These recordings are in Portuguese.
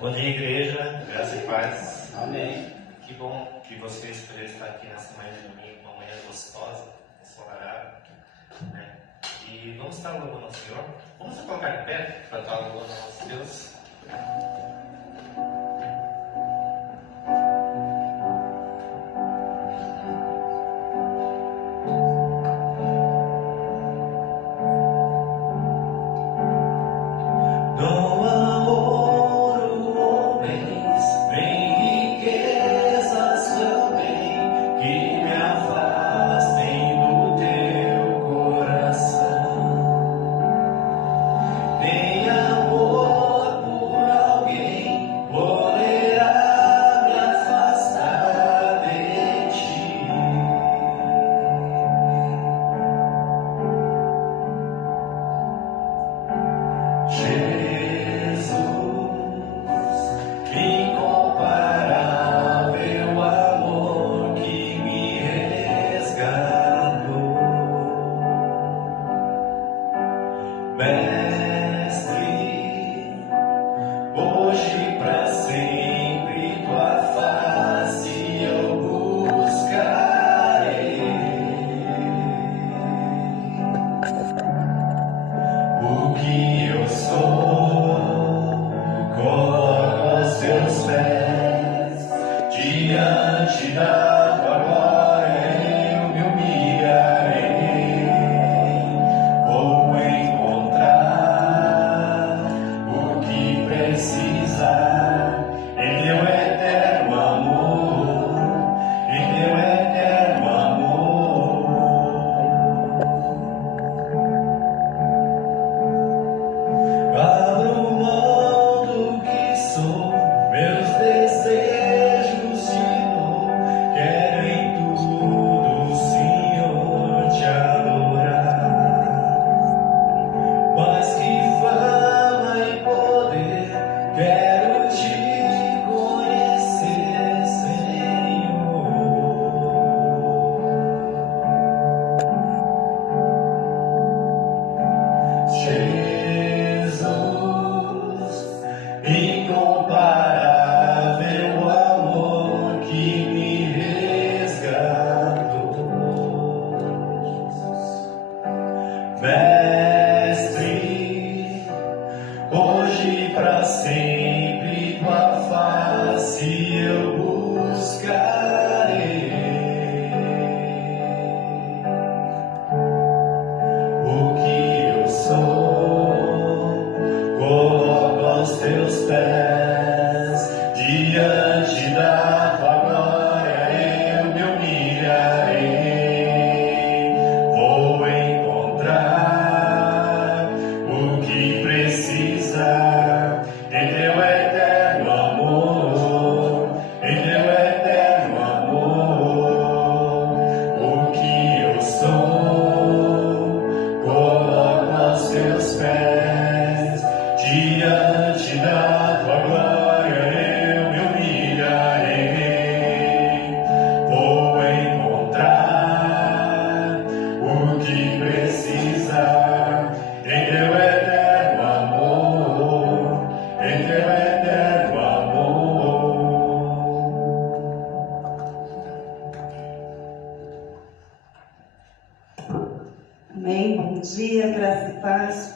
Bom dia, igreja, graça e paz. Amém. Que bom que você escolheu estar aqui nessa manhã de domingo, uma manhã gostosa, ensolarada, né? E vamos estar louvando ao Senhor. Vamos se colocar de pé para estar louvando ao nosso Deus.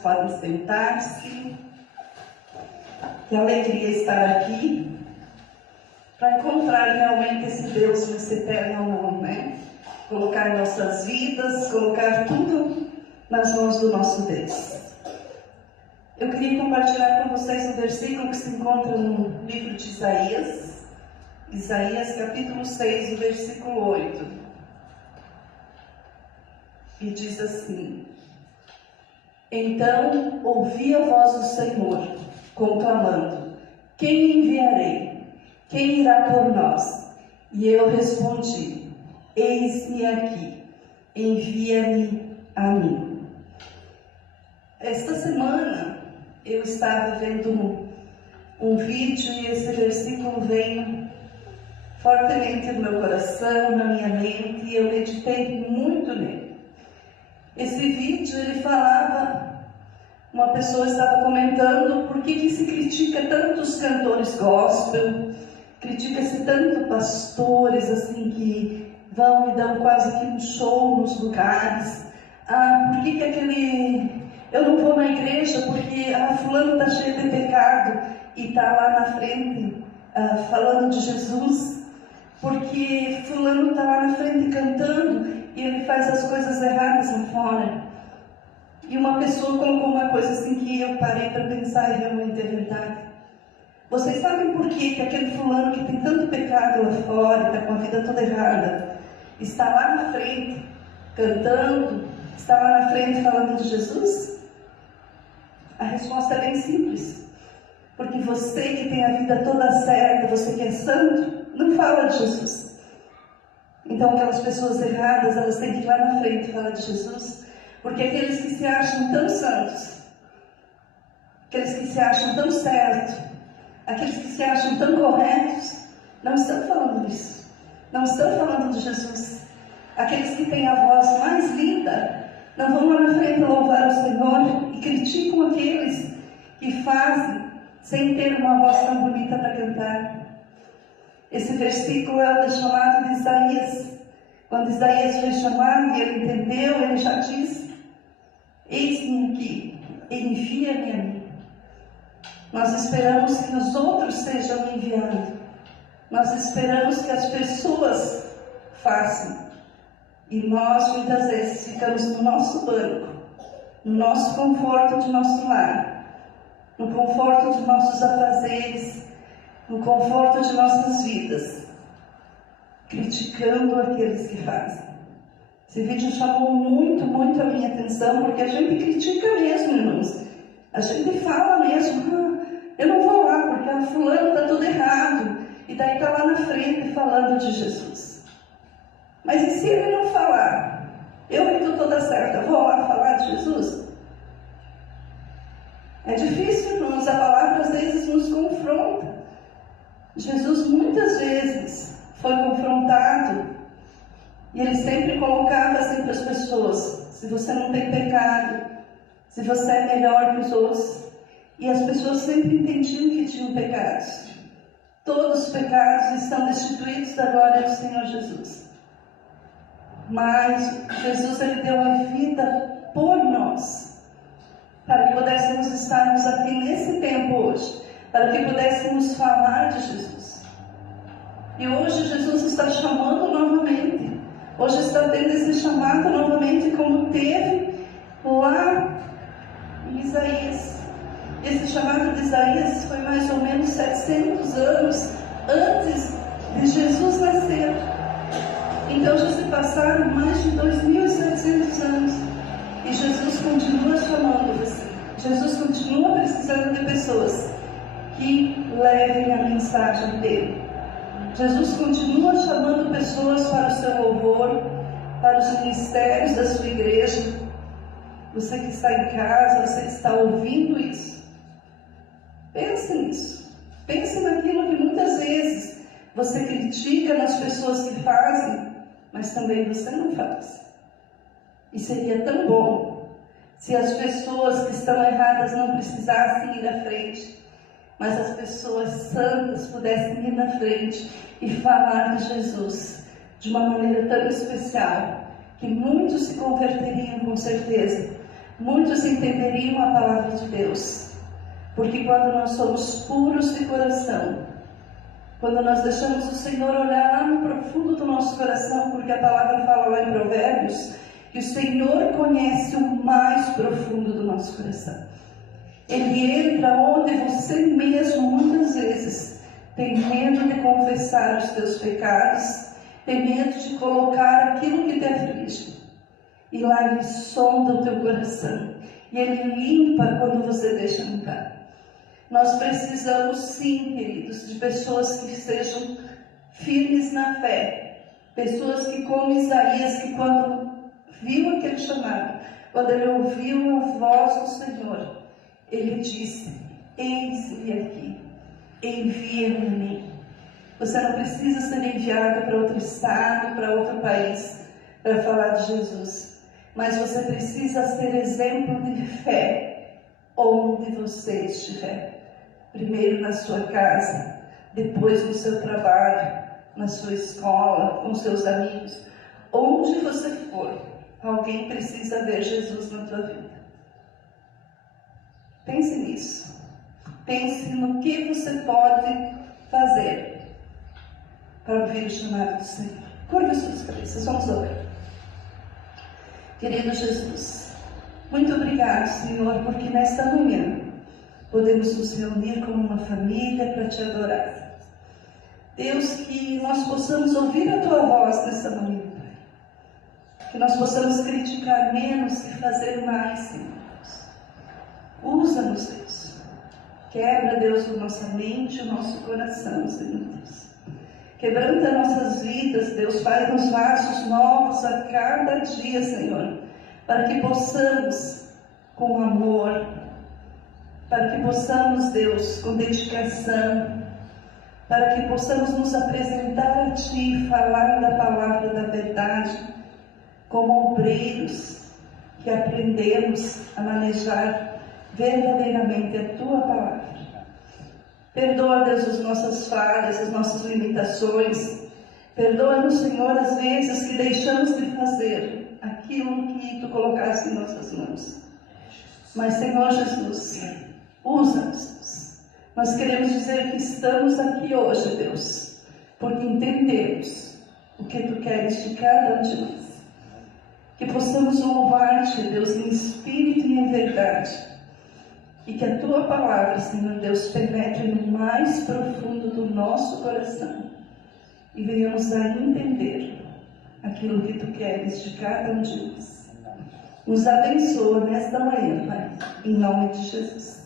Podem sentar-se. Que alegria estar aqui para encontrar realmente esse Deus, esse eterno amor, né? Colocar nossas vidas, colocar tudo nas mãos do nosso Deus. Eu queria compartilhar com vocês um versículo que se encontra no livro de Isaías, Isaías capítulo 6, o versículo 8. E diz assim: Então ouvi a voz do Senhor, conclamando: Quem enviarei? Quem irá por nós? E eu respondi: Eis-me aqui, envia-me a mim. Esta semana eu estava vendo um vídeo e esse versículo veio fortemente no meu coração, na minha mente, e eu meditei muito nele. Esse vídeo ele falava Uma pessoa estava comentando por que se critica tantos cantores gospel, critica-se tanto pastores assim que vão e dão quase que um show nos lugares. Por que aquele... Eu não vou na igreja porque fulano está cheio de pecado e está lá na frente falando de Jesus, porque fulano está lá na frente cantando e ele faz as coisas erradas lá fora. E uma pessoa colocou uma coisa assim que eu parei para pensar e realmente é verdade. Vocês sabem por que aquele fulano que tem tanto pecado lá fora, está com a vida toda errada, está lá na frente cantando, está lá na frente falando de Jesus? A resposta é bem simples. Porque você que tem a vida toda certa, você que é santo, não fala de Jesus. Então aquelas pessoas erradas, elas têm que ir lá na frente e falar de Jesus. Porque aqueles que se acham tão santos, aqueles que se acham tão certos, aqueles que se acham tão corretos, não estão falando disso. Não estão falando de Jesus. Aqueles que têm a voz mais linda, não vão lá na frente louvar o Senhor e criticam aqueles que fazem sem ter uma voz tão bonita para cantar. Esse versículo é o chamado de Isaías. Quando Isaías foi chamado e ele entendeu, ele já disse: eis-me aqui, envia-me a mim. Nós esperamos que os outros sejam enviados. Nós esperamos que as pessoas façam. E nós, muitas vezes, ficamos no nosso banco, no nosso conforto de nosso lar, no conforto de nossos afazeres, no conforto de nossas vidas, criticando aqueles que fazem. Esse vídeo chamou muito, muito a minha atenção, porque a gente critica mesmo, irmãos. A gente fala mesmo: eu não vou lá, porque a fulano está tudo errado. E daí está lá na frente falando de Jesus. Mas e se ele não falar? Eu que estou toda certa, vou lá falar de Jesus? É difícil, irmãos, a palavra às vezes nos confronta. Jesus muitas vezes foi confrontado e ele sempre colocava assim para as pessoas: se você não tem pecado, se você é melhor que os outros. E as pessoas sempre entendiam que tinham pecados. Todos os pecados estão destituídos da glória do Senhor Jesus. Mas Jesus, ele deu a vida por nós, para que pudéssemos estarmos aqui nesse tempo hoje, para que pudéssemos falar de Jesus. E hoje Jesus está chamando novamente. Hoje está tendo esse chamado novamente, como teve lá em Isaías. Esse chamado de Isaías foi mais ou menos 700 anos antes de Jesus nascer. Então já se passaram mais de 2.700 anos e Jesus continua chamando você. Jesus continua precisando de pessoas que levem a mensagem dele. Jesus continua chamando pessoas para o seu louvor, para os ministérios da sua igreja. Você que está em casa, você que está ouvindo isso, pense nisso. Pense naquilo que muitas vezes você critica nas pessoas que fazem, mas também você não faz. E seria tão bom se as pessoas que estão erradas não precisassem ir à frente, mas as pessoas santas pudessem ir na frente e falar de Jesus de uma maneira tão especial, que muitos se converteriam com certeza, muitos entenderiam a palavra de Deus. Porque quando nós somos puros de coração, quando nós deixamos o Senhor olhar lá no profundo do nosso coração, porque a palavra fala lá em Provérbios, que o Senhor conhece o mais profundo do nosso coração. Ele entra onde você mesmo, muitas vezes, tem medo de confessar os teus pecados, tem medo de colocar aquilo que te aflige. E lá ele sonda o teu coração. E ele limpa quando você deixa limpar. Nós precisamos sim, queridos, de pessoas que sejam firmes na fé. Pessoas que, como Isaías, que quando viu aquele chamado, quando ele ouviu a voz do Senhor, ele disse: eis-me aqui, envia-me a mim. Você não precisa ser enviado para outro estado, para outro país, para falar de Jesus. Mas você precisa ser exemplo de fé onde você estiver. Primeiro na sua casa, depois no seu trabalho, na sua escola, com seus amigos. Onde você for, alguém precisa ver Jesus na tua vida. Pense nisso. Pense no que você pode fazer para ouvir o chamado do Senhor. Curva suas cabeças, vamos orar. Querido Jesus, muito obrigado, Senhor, porque nesta manhã podemos nos reunir como uma família para te adorar. Deus, que nós possamos ouvir a tua voz nessa manhã, Pai. Que nós possamos criticar menos e fazer mais, Senhor. Usa-nos, Deus. Quebra, Deus, a nossa mente, o nosso coração, Senhor Deus. Quebranta nossas vidas, Deus, faz-nos vasos novos a cada dia, Senhor, para que possamos, com amor, para que possamos, Deus, com dedicação, para que possamos nos apresentar a Ti, falar da palavra da verdade, como obreiros que aprendemos a manejar verdadeiramente a Tua palavra. Perdoa, Deus, as nossas falhas, as nossas limitações. Perdoa-nos, Senhor, as vezes que deixamos de fazer aquilo que Tu colocaste em nossas mãos. Mas, Senhor Jesus, usa-nos. Nós queremos dizer que estamos aqui hoje, Deus, porque entendemos o que Tu queres de cada um de nós. Que possamos louvar-te, Deus, em espírito e em verdade. E que a Tua palavra, Senhor Deus, penetre no mais profundo do nosso coração. E venhamos a entender aquilo que Tu queres de cada um de nós. Nos abençoa nesta manhã, Pai, em nome de Jesus.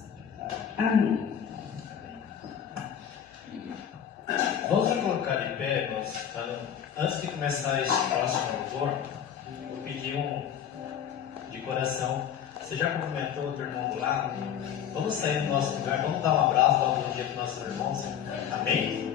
Amém. Vamos nos colocar de pé, irmãos. Antes de começar este próximo louvor, eu pedi de coração. Você já cumprimentou o teu irmão do lado? Vamos sair do nosso lugar, vamos dar um abraço, dar um bom dia para os nossos irmãos. Amém?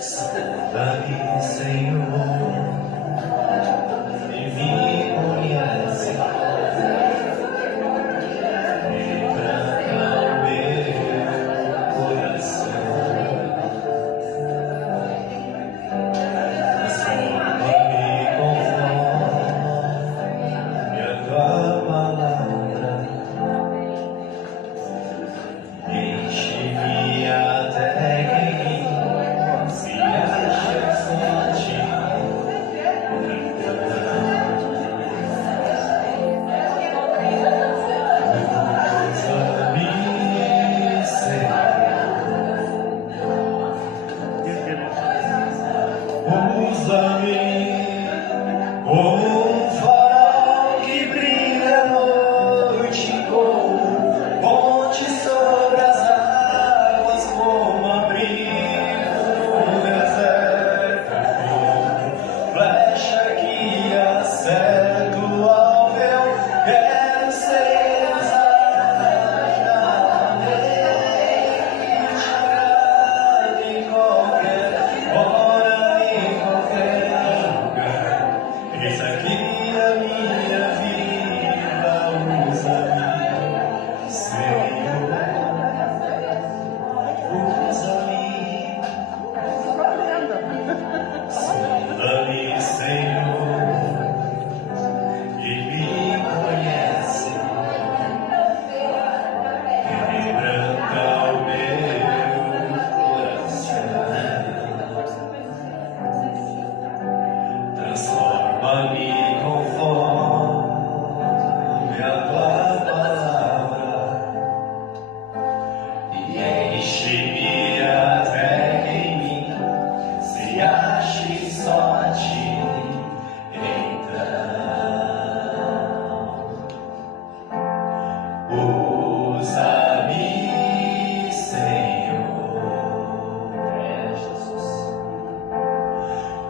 Salva-me, Senhor, e me conhece.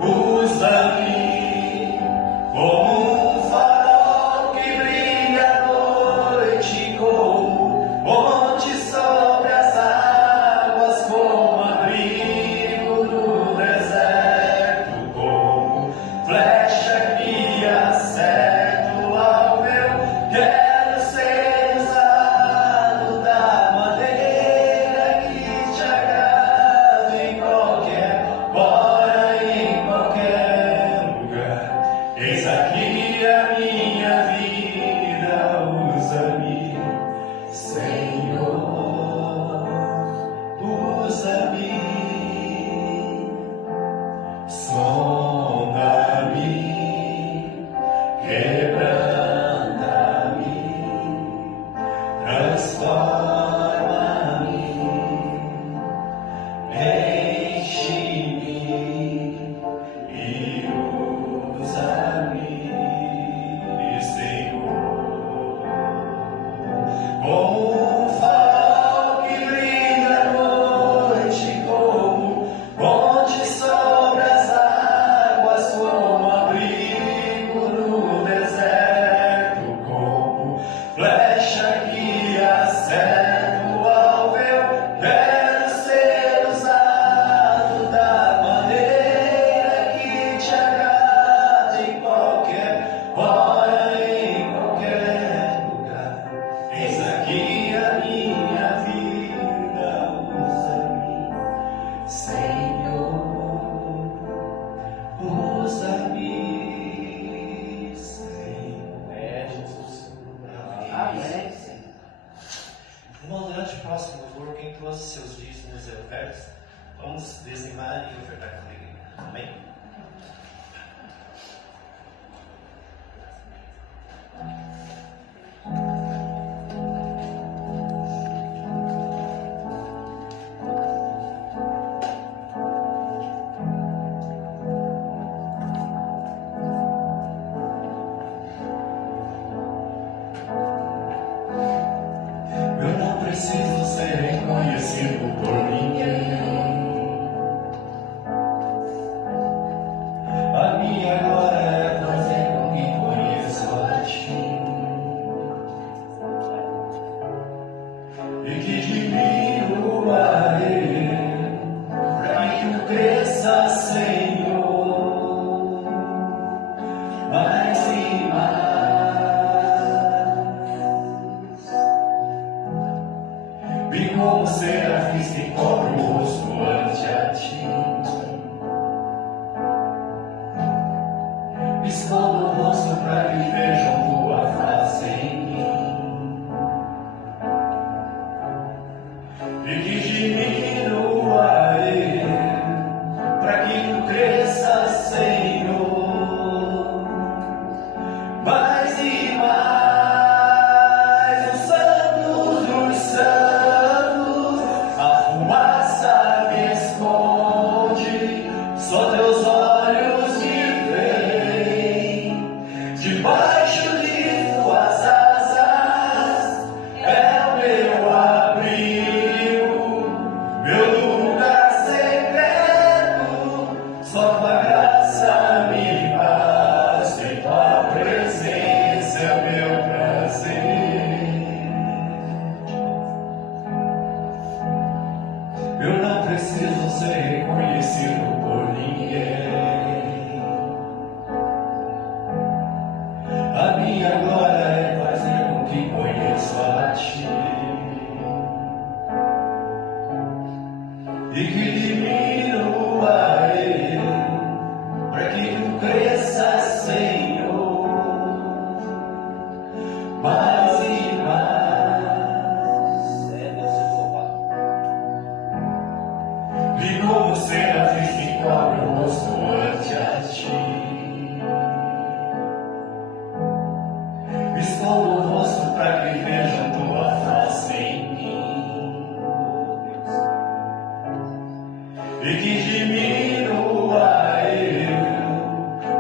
Usa-me como um farol que brilha à noite. transforma-me, enche-me e usa-me, Senhor, como um farol que brilha à noite, como ponte sobre as águas, como abrigo no deserto, como flecha que acerta o alvo. Quero ser usado da maneira que te agrada, em qualquer hora, em qualquer lugar. Eis aqui a minha vida, usa-me, Senhor, usa-me, Senhor. É, Jesus. Amém. Irmão, durante o próximo louvor, quem trouxe seus dízimos e ofertas, vamos dizimar e ofertar com alegria. Amém? Eu não preciso ser reconhecido por ninguém. A minha glória é fazer com que conheça a ti, e que diminua eu, para que tu cresça, Senhor, mais e mais. Vi como serafins que cobre o rosto ante a ti, escondo o rosto para que vejam tua face em mim, e que diminua eu, para que tu cresça, Senhor, mais e mais. Os santos dos santos, a fumaça me esconde, só teus olhos me veem, debaixo de tuas asas é o meu abrigo, meu lugar secreto, só tua graça me basta, em tua presença é o meu prazer. Eu não preciso ser reconhecido por ninguém. A minha glória é fazer com que conheça a ti, e que diminua eu, para que tu cresça, Senhor, mais e mais. É, Deus seja louvado. Vi como serafins que cobre o rosto ante a ti, escondo o rosto para que vejam tua face em mim, e que diminua eu,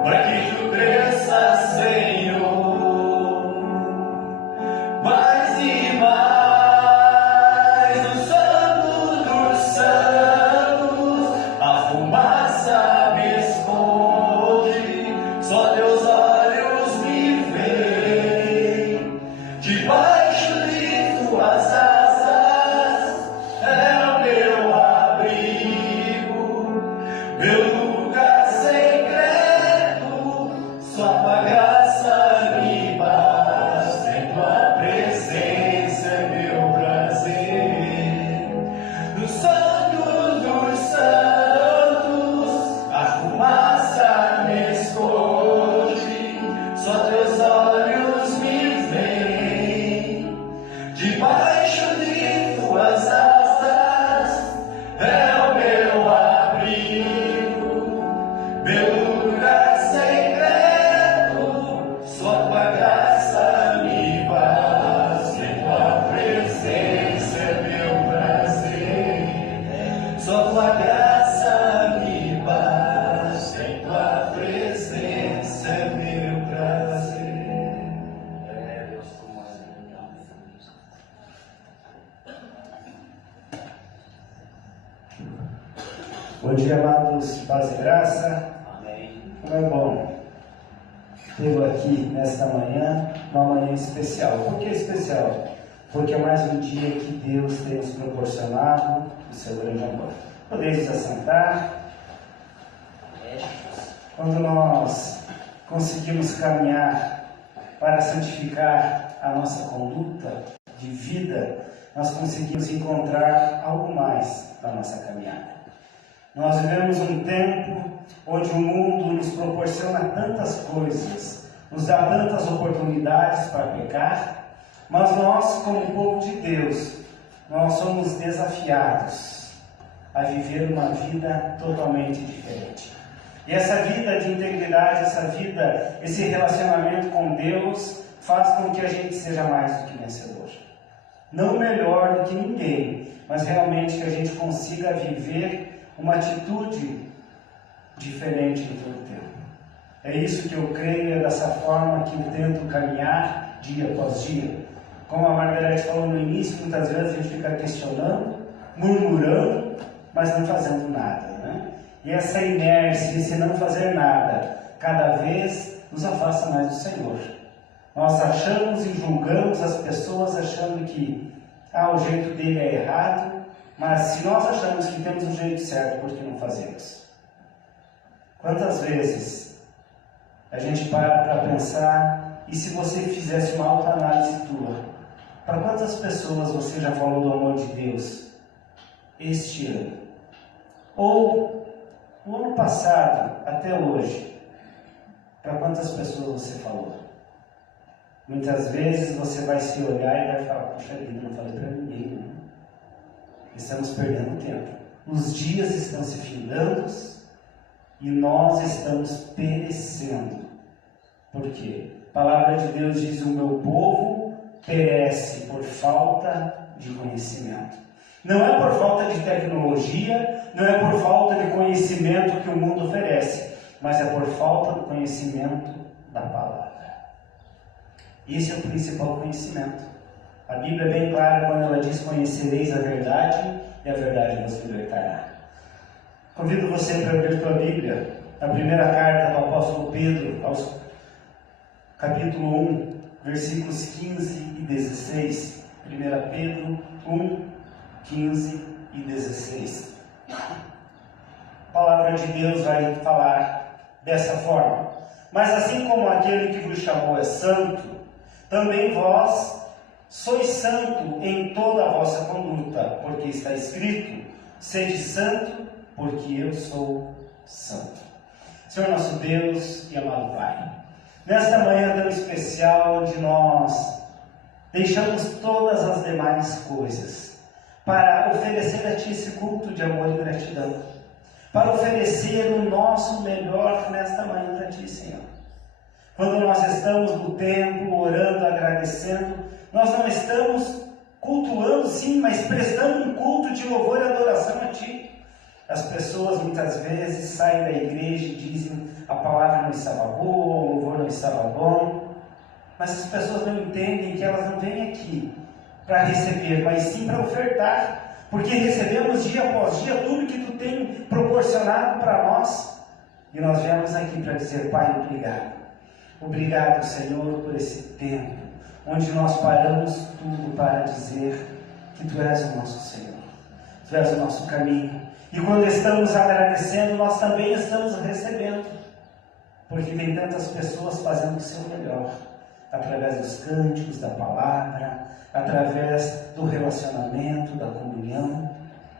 para que tu cresça, Senhor, mais e mais. Os santos dos santos, a fumaça me esconde, só teus olhos me veem, debaixo de tuas asas é o meu abrigo, meu lugar secreto, só tua graça me basta, em tua presença é meu prazer. Dos santos dos santos, a fumaça me esconde, só teus olhos me veem, debaixo de tuas asas é o meu abrigo, meu lugar secreto, só tua graça me basta, em tua Bom dia, amados, paz e graça. Amém. Como é bom tê-lo aqui nesta manhã, uma manhã especial. Por que especial? Porque é mais um dia que Deus tem nos proporcionado o seu grande amor. Podemos assentar. Quando nós conseguimos caminhar para santificar a nossa conduta de vida, nós conseguimos encontrar algo mais na nossa caminhada. Nós vivemos um tempo onde o mundo nos proporciona tantas coisas, nos dá tantas oportunidades para pecar, mas nós, como povo de Deus, nós somos desafiados a viver uma vida totalmente diferente. E essa vida de integridade, essa vida, esse relacionamento com Deus, faz com que a gente seja mais do que vencedor. Não melhor do que ninguém, mas realmente que a gente consiga viver uma atitude diferente em todo o tempo. É isso que eu creio, é dessa forma que eu tento caminhar dia após dia. Como a Margarete falou no início, muitas vezes a gente fica questionando, murmurando, mas não fazendo nada, né? E essa inércia, esse não fazer nada, cada vez nos afasta mais do Senhor. Nós achamos e julgamos as pessoas achando que o jeito dele é errado, mas se nós achamos que temos um jeito certo, por que não fazemos? Quantas vezes a gente para pensar, e se você fizesse uma autoanálise tua, para quantas pessoas você já falou do amor de Deus este ano? Ou no ano passado, até hoje, para quantas pessoas você falou? Muitas vezes você vai se olhar e vai falar, puxa vida, não falei para ninguém, né? Estamos perdendo tempo. Os dias estão se findando e nós estamos perecendo. Por quê? A palavra de Deus diz, o meu povo perece por falta de conhecimento. Não é por falta de tecnologia, não é por falta de conhecimento que o mundo oferece, mas é por falta do conhecimento da palavra. Esse é o principal conhecimento. A Bíblia é bem clara quando ela diz, conhecereis a verdade e a verdade vos libertará. Convido você para abrir tua Bíblia, a primeira carta do apóstolo Pedro, aos capítulo 1, versículos 15 e 16. 1 Pedro 1, 15 e 16. A palavra de Deus vai falar dessa forma. Mas assim como aquele que vos chamou é santo, também vós sois santo em toda a vossa conduta, porque está escrito, sede santo, porque eu sou santo. Senhor nosso Deus e amado Pai, nesta manhã tão especial onde nós deixamos todas as demais coisas para oferecer a Ti esse culto de amor e gratidão, para oferecer o nosso melhor nesta manhã para Ti, Senhor. Quando nós estamos no templo, orando, agradecendo, nós não estamos cultuando, sim, mas prestando um culto de louvor e adoração a Ti. As pessoas muitas vezes saem da igreja e dizem a palavra não estava boa, o louvor não estava bom, mas as pessoas não entendem que elas não vêm aqui para receber, mas sim para ofertar, porque recebemos dia após dia tudo que Tu tem proporcionado para nós, e nós viemos aqui para dizer, Pai, obrigado. Obrigado, Senhor, por esse tempo, onde nós paramos tudo para dizer que Tu és o nosso Senhor, Tu és o nosso caminho. E quando estamos agradecendo, nós também estamos recebendo, porque tem tantas pessoas fazendo o seu melhor, através dos cânticos, da palavra, através do relacionamento, da comunhão,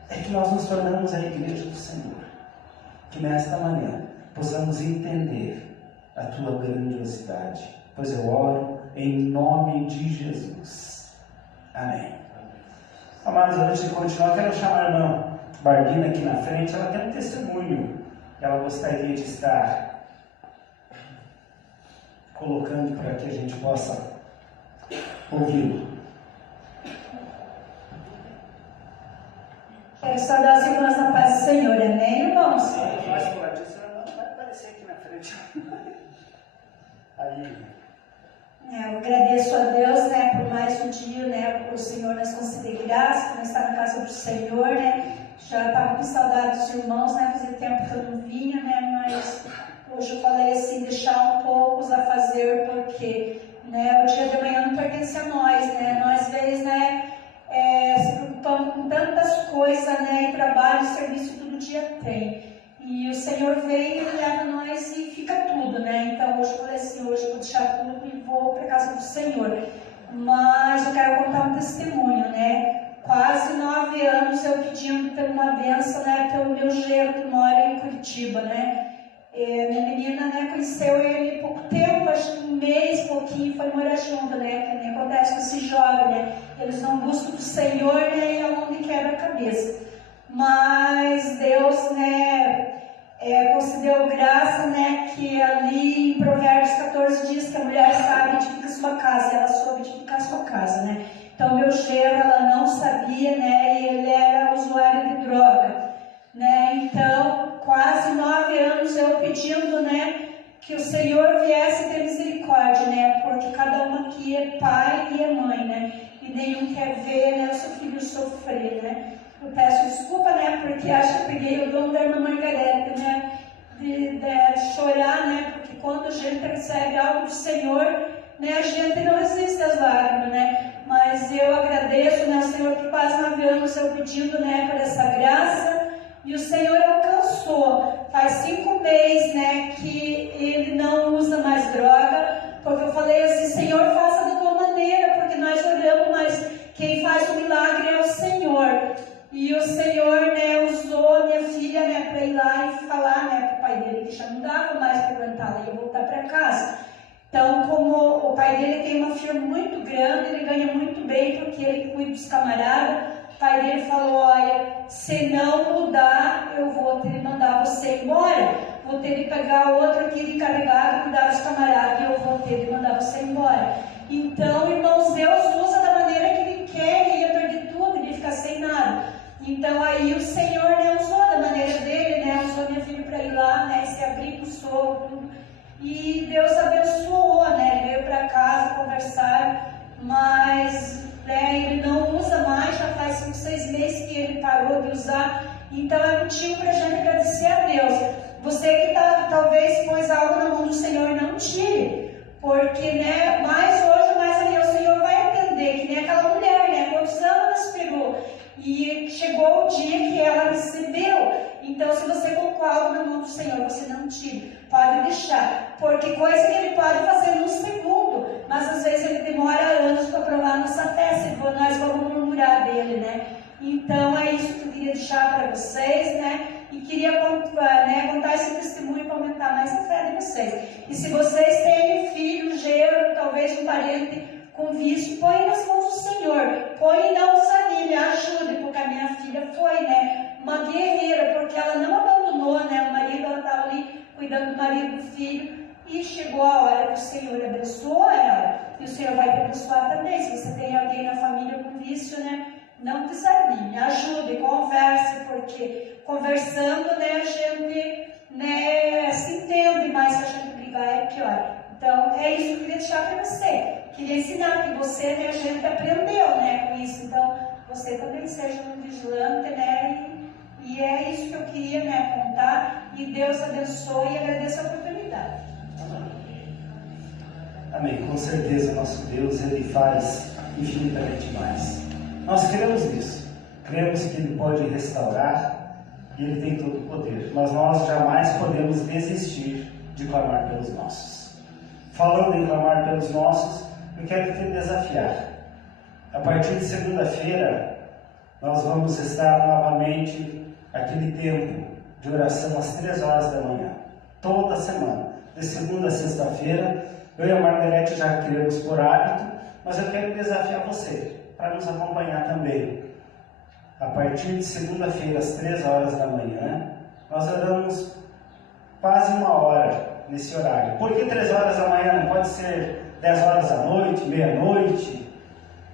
é que nós nos tornamos a igreja do Senhor. Que nesta manhã possamos entender a Tua grandiosidade, pois eu oro em nome de Jesus. Amém. Amados, antes de continuar, quero chamar a irmã Barbina aqui na frente. Ela tem um testemunho que ela gostaria de estar colocando para que a gente possa ouvi-lo. Quero saudar as irmãs na paz do Senhor, amém, irmãos? Mas o artista não vai aparecer aqui na frente. Aí. Eu agradeço a Deus, né, por mais um dia, né, o Senhor nos conceder graça, por estar na casa do Senhor, né, Já estava com saudade dos irmãos, né? Fazia tempo que eu não vinha, né? Mas hoje eu falei assim, deixar um pouco os afazer, porque né, o dia de amanhã não pertence a nós, né? Nós, às vezes, né, se preocupamos com tantas coisas, né? E trabalho, serviço, todo dia tem. E o Senhor veio e leva nós e fica tudo, né? Então hoje eu falei assim, hoje eu vou deixar tudo e vou para a casa do Senhor. Mas eu quero contar um testemunho, né? Quase 9 anos eu pedindo por uma bênção, né? Pelo meu genro que mora em Curitiba, né? Minha menina, né, conheceu ele há pouco tempo, acho que um mês, pouquinho, foi morar junto, né? Que nem acontece com esse jovem, né? Eles não buscam o Senhor, né? E é onde quebra a cabeça. Mas Deus, né, concedeu graça, né, que ali em Provérbios 14 diz que a mulher sabe edificar sua casa, ela soube edificar sua casa, né. Então meu genro, ela não sabia, né, e ele era usuário de droga, né. Então quase 9 anos eu pedindo, né, que o Senhor viesse ter misericórdia, né, porque cada uma aqui é pai e é mãe, né, e nenhum quer ver, né, o seu filho sofrer, né. Eu peço desculpa, né, porque acho que eu peguei o dom da irmã Margarete, né, de chorar, né, porque quando a gente recebe algo do Senhor, né, a gente não resiste às lágrimas, né, mas eu agradeço, né, ao Senhor, que quase 9 anos eu pedindo, né, por essa graça, e o Senhor alcançou. Faz 5 meses, né, que ele não usa mais droga, porque eu falei assim, Senhor, faça da tua maneira, porque nós oramos, mas quem faz o milagre é o Senhor. E o Senhor, né, usou a minha filha, né, para ir lá e falar, né, para o pai dele que já não dava mais para aguentar, ia voltar para casa. Então, como o pai dele tem uma firma muito grande, ele ganha muito bem porque ele cuida dos camaradas, o pai dele falou, olha, se não mudar, eu vou ter de mandar você embora, vou ter de pegar outro aqui de encarregado, cuidar dos camaradas, e eu vou ter de mandar você embora. Então, irmãos, Deus usa da maneira que Ele quer, ele ia perder tudo, ele ia ficar sem nada. Então aí o Senhor, né, usou da maneira dele, né, usou minha filha para ir lá, né, se abrir com o sogro, tudo. E Deus abençoou, né, ele veio para casa conversar, mas né, ele não usa mais, já faz 5, 6 meses que ele parou de usar, então é motivo para a gente agradecer a Deus. Você que talvez pôs algo na mão do Senhor, não tire, porque né, mais hoje, mais ali o Senhor vai atender, que nem aquela mulher, né, quantos anos ela esperou. E chegou o dia que ela recebeu. Então, se você colocou algo na mão do Senhor, você não tire, pode deixar. Porque coisa que Ele pode fazer num segundo, mas às vezes Ele demora anos para provar a nossa fé, se nós vamos murmurar dele, né? Então, é isso que eu queria deixar para vocês, né? E queria contar esse testemunho para aumentar mais a fé de vocês. E se vocês têm filho, genro, talvez um parente com vício, põe nas mãos do Senhor, põe e não desanime, ajude, porque a minha filha foi, né, uma guerreira, porque ela não abandonou, né, o marido, ela estava ali cuidando do marido, do filho, e chegou a hora que o Senhor abençoou ela, e o Senhor vai te abençoar também. Se você tem alguém na família com vício, né, não desanime, ajude, converse, porque conversando, né, a gente, né, se entende, mas se a gente brigar é pior. Então, é isso que eu queria deixar para você. Queria ensinar que você, né, a gente aprendeu, né, com isso. Então, você também seja um vigilante, né, e é isso que eu queria, né, contar. E Deus abençoe e agradeço a oportunidade. Amém. Com certeza, nosso Deus, Ele faz infinitamente mais. Nós cremos nisso. Cremos que Ele pode restaurar e Ele tem todo o poder. Mas nós jamais podemos desistir de clamar pelos nossos. Falando em clamar pelos nossos, eu quero te desafiar. A partir de segunda-feira, nós vamos estar novamente aquele tempo de oração às 3 horas da manhã. Toda semana. De segunda a sexta-feira, eu e a Margarete já queremos por hábito, mas eu quero desafiar você para nos acompanhar também. A partir de segunda-feira, às 3 horas da manhã, nós oramos quase 1 hora nesse horário. Por que 3 horas da manhã? Não pode ser 10 horas da noite, meia-noite?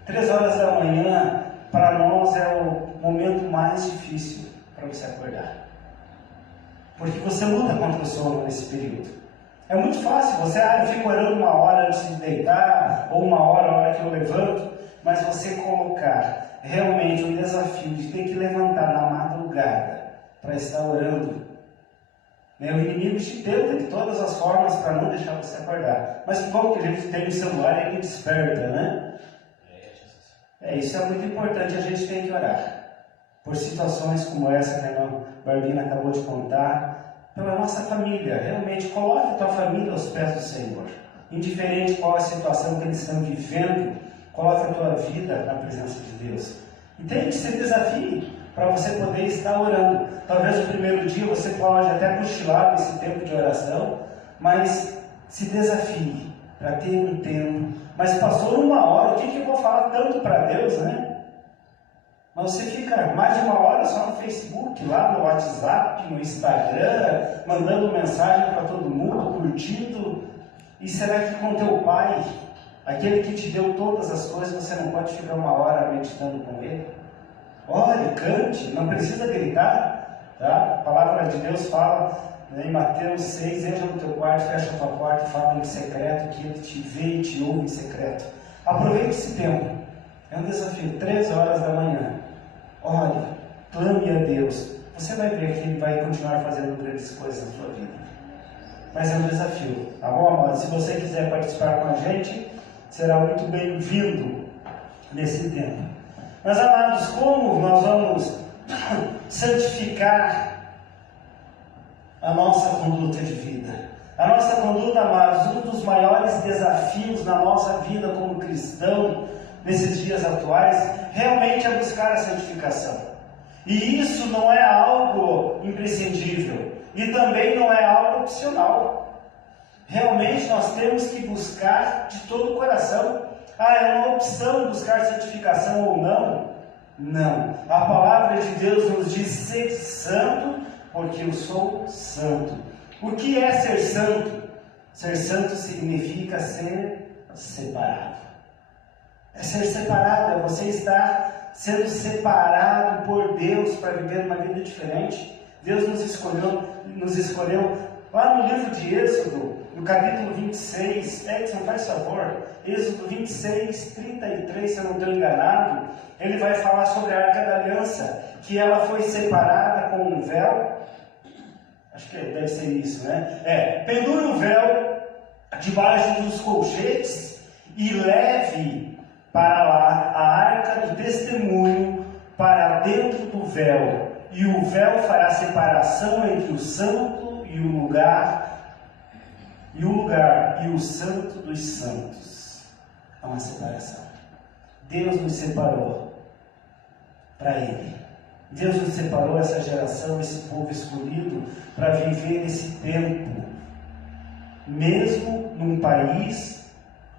3 horas da manhã, para nós, é o momento mais difícil para você acordar. Porque você luta contra o sono nesse período. É muito fácil, eu fico orando 1 hora antes de deitar, ou 1 hora a hora que eu levanto, mas você colocar realmente o desafio de ter que levantar na madrugada, madrugada para estar orando. O inimigo te tenta de todas as formas para não deixar você acordar. Mas como que a gente tem o celular e ele desperta, né? Isso é muito importante, a gente tem que orar. Por situações como essa que a irmã Barbina acabou de contar, pela nossa família. Realmente, coloque a tua família aos pés do Senhor. Indiferente qual a situação que eles estão vivendo, coloque a tua vida na presença de Deus. E tem que ser desafio para você poder estar orando. Talvez no primeiro dia você pode até cochilar nesse tempo de oração, mas se desafie para ter um tempo. Mas passou 1 hora, o que eu vou falar tanto para Deus, né? Mas você fica mais de 1 hora só no Facebook, lá no WhatsApp, no Instagram, mandando mensagem para todo mundo, curtindo. E será que com teu pai, aquele que te deu todas as coisas, você não pode ficar 1 hora meditando com ele? Ore, cante, não precisa gritar, tá? A palavra de Deus fala, né, em Mateus 6, entra no teu quarto, fecha a tua porta e fala em secreto, que ele te vê e te ouve em secreto. Aproveite esse tempo, é um desafio, 3 horas da manhã. Ore, clame a Deus, você vai ver que Ele vai continuar fazendo grandes coisas na sua vida. Mas é um desafio, tá bom, amado? Se você quiser participar com a gente, será muito bem-vindo nesse tempo. Mas, amados, como nós vamos santificar a nossa conduta de vida? A nossa conduta, amados, um dos maiores desafios na nossa vida como cristão, nesses dias atuais, realmente é buscar a santificação. E isso não é algo imprescindível. E também não é algo opcional. Realmente nós temos que buscar de todo o coração. É uma opção buscar santificação ou não? Não. A palavra de Deus nos diz: ser santo, porque eu sou santo. O que é ser santo? Ser santo significa ser separado. É ser separado, é você estar sendo separado por Deus para viver uma vida diferente. Deus nos escolheu lá no livro de Êxodo, no capítulo 26, Edson, faz favor, Êxodo 26, 33, se eu não estou enganado, ele vai falar sobre a Arca da Aliança, que ela foi separada com um véu, acho que deve ser isso, né? Pendure o véu debaixo dos colchetes e leve para lá a Arca do Testemunho para dentro do véu. E o véu fará separação entre o santo e o lugar, e o santo dos santos. Há uma separação. Deus nos separou para Ele. Deus nos separou, essa geração, esse povo escolhido, para viver esse tempo. Mesmo num país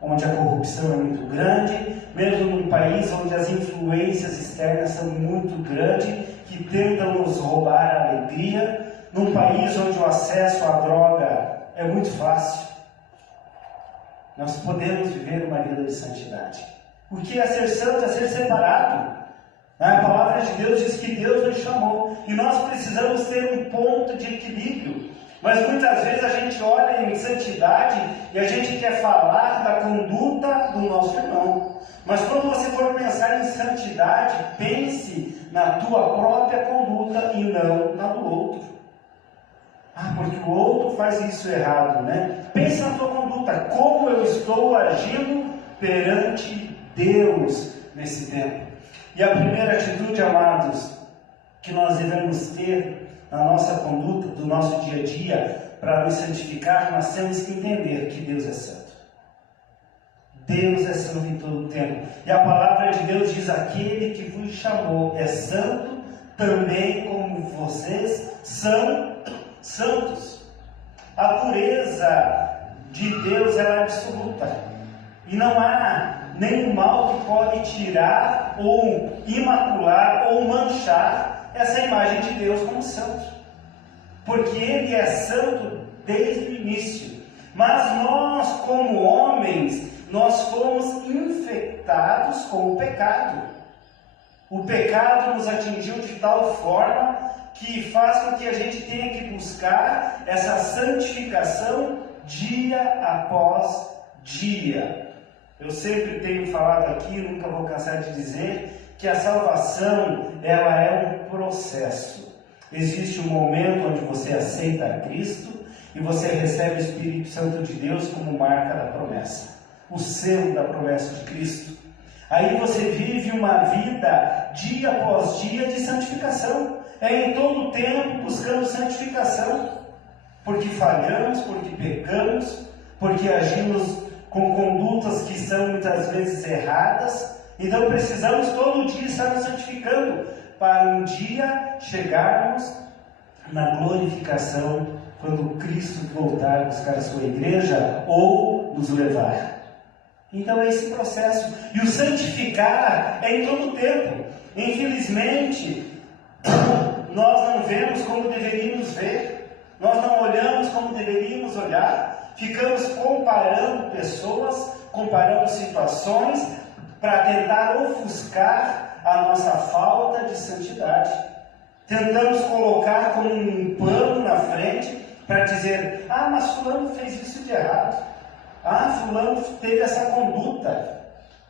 onde a corrupção é muito grande, mesmo num país onde as influências externas são muito grandes, que tentam nos roubar a alegria, num país onde o acesso à droga é muito fácil, nós podemos viver uma vida de santidade. O que é ser santo? É ser separado. A palavra de Deus diz que Deus nos chamou, e nós precisamos ter um ponto de equilíbrio. Mas muitas vezes a gente olha em santidade e a gente quer falar da conduta do nosso irmão. Mas quando você for pensar em santidade, pense na tua própria conduta e não na do outro. Porque o outro faz isso errado, né? Pense na tua conduta, como eu estou agindo perante Deus nesse tempo. E a primeira atitude, amados, que nós devemos ter na nossa conduta, do nosso dia a dia, para nos santificar, nós temos que entender que Deus é santo. Deus é santo em todo o tempo. E a palavra de Deus diz: aquele que vos chamou é santo, também como vocês são santos. A pureza de Deus ela é absoluta. E não há nenhum mal que pode tirar, ou imacular, ou manchar essa imagem de Deus como santo, porque Ele é santo desde o início. Mas nós, como homens, nós fomos infectados com o pecado. O pecado nos atingiu de tal forma que faz com que a gente tenha que buscar essa santificação dia após dia. Eu sempre tenho falado aqui, nunca vou cansar de dizer, que a salvação, ela é um processo. Existe um momento onde você aceita a Cristo e você recebe o Espírito Santo de Deus como marca da promessa, o selo da promessa de Cristo. Aí você vive uma vida, dia após dia, de santificação. É em todo o tempo buscando santificação. Porque falhamos, porque pecamos, porque agimos com condutas que são muitas vezes erradas. Então precisamos todo dia estar nos santificando, para um dia chegarmos na glorificação, quando Cristo voltar a buscar a sua igreja ou nos levar. Então é esse processo. E o santificar é em todo o tempo. Infelizmente, nós não vemos como deveríamos ver. Nós não olhamos como deveríamos olhar. Ficamos comparando pessoas, comparando situações, para tentar ofuscar a nossa falta de santidade. Tentamos colocar como um pano na frente para dizer: ah, mas fulano fez isso de errado. Ah, fulano teve essa conduta.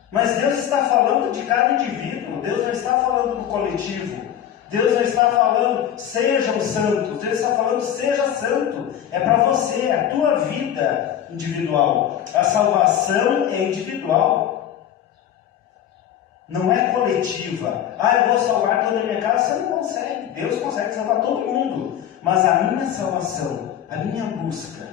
Mas Deus está falando de cada indivíduo. Deus não está falando do coletivo. Deus não está falando sejam santos. Deus está falando seja santo. É para você, é a tua vida individual. A salvação é individual. Não é coletiva. Ah, eu vou salvar toda a minha casa. Você não consegue. Deus consegue salvar todo mundo. Mas a minha salvação, a minha busca,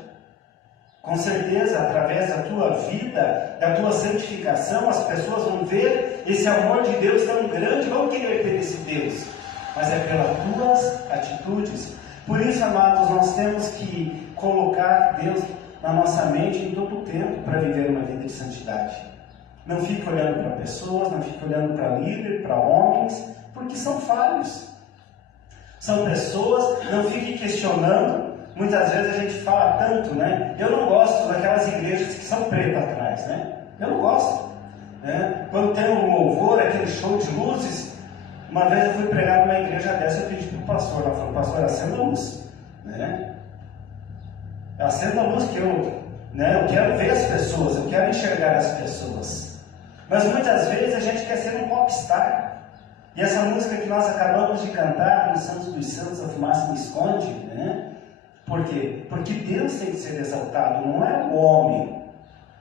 com certeza, através da tua vida, da tua santificação, as pessoas vão ver esse amor de Deus tão grande, vão querer ter esse Deus. Mas é pelas tuas atitudes. Por isso, amados, nós temos que colocar Deus na nossa mente em todo o tempo para viver uma vida de santidade. Não fique olhando para pessoas, não fique olhando para líderes, para homens, porque são falhos. São pessoas, não fique questionando. Muitas vezes a gente fala tanto, né? Eu não gosto daquelas igrejas que são pretas atrás, né? Eu não gosto. Né? Quando tem um louvor, aquele show de luzes, uma vez eu fui pregar numa igreja dessa, eu pedi para o pastor, ela falou: pastor, acenda a luz. Né? Acenda a luz que eu quero ver as pessoas, eu quero enxergar as pessoas. Mas muitas vezes a gente quer ser um popstar. E essa música que nós acabamos de cantar, no Santos dos Santos, a fumaça me esconde, né? Por quê? Porque Deus tem que ser exaltado, não é o homem.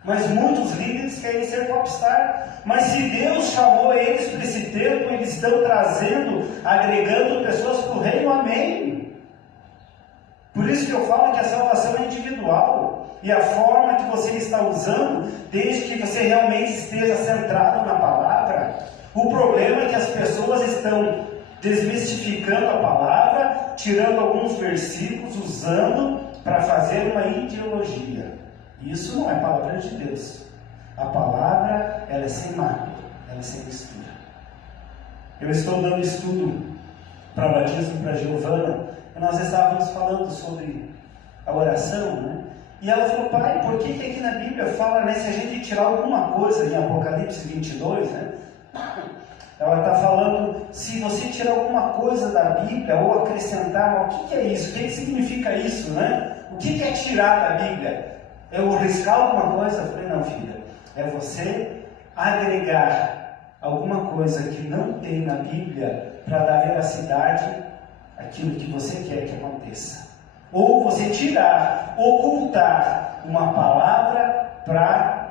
Mas muitos líderes querem ser popstar. Mas se Deus chamou eles para esse tempo, eles estão trazendo, agregando pessoas para o reino, amém. Por isso que eu falo que a salvação é individual. E a forma que você está usando, desde que você realmente esteja centrado na palavra. O problema é que as pessoas estão desmistificando a palavra, tirando alguns versículos, usando para fazer uma ideologia. Isso não é palavra de Deus. A palavra, ela é sem mácula, ela é sem mistura. Eu estou dando estudo para batismo para Giovana, e nós estávamos falando sobre a oração, né? E ela falou: pai, por que aqui na Bíblia fala, né, se a gente tirar alguma coisa, em Apocalipse 22, né? Ela está falando, se você tirar alguma coisa da Bíblia ou acrescentar, o que é isso? O que significa isso, né? O que é tirar da Bíblia? É eu riscar alguma coisa? Eu falei: não, filha, é você agregar alguma coisa que não tem na Bíblia para dar veracidade àquilo que você quer que aconteça. Ou você tirar, ocultar uma palavra para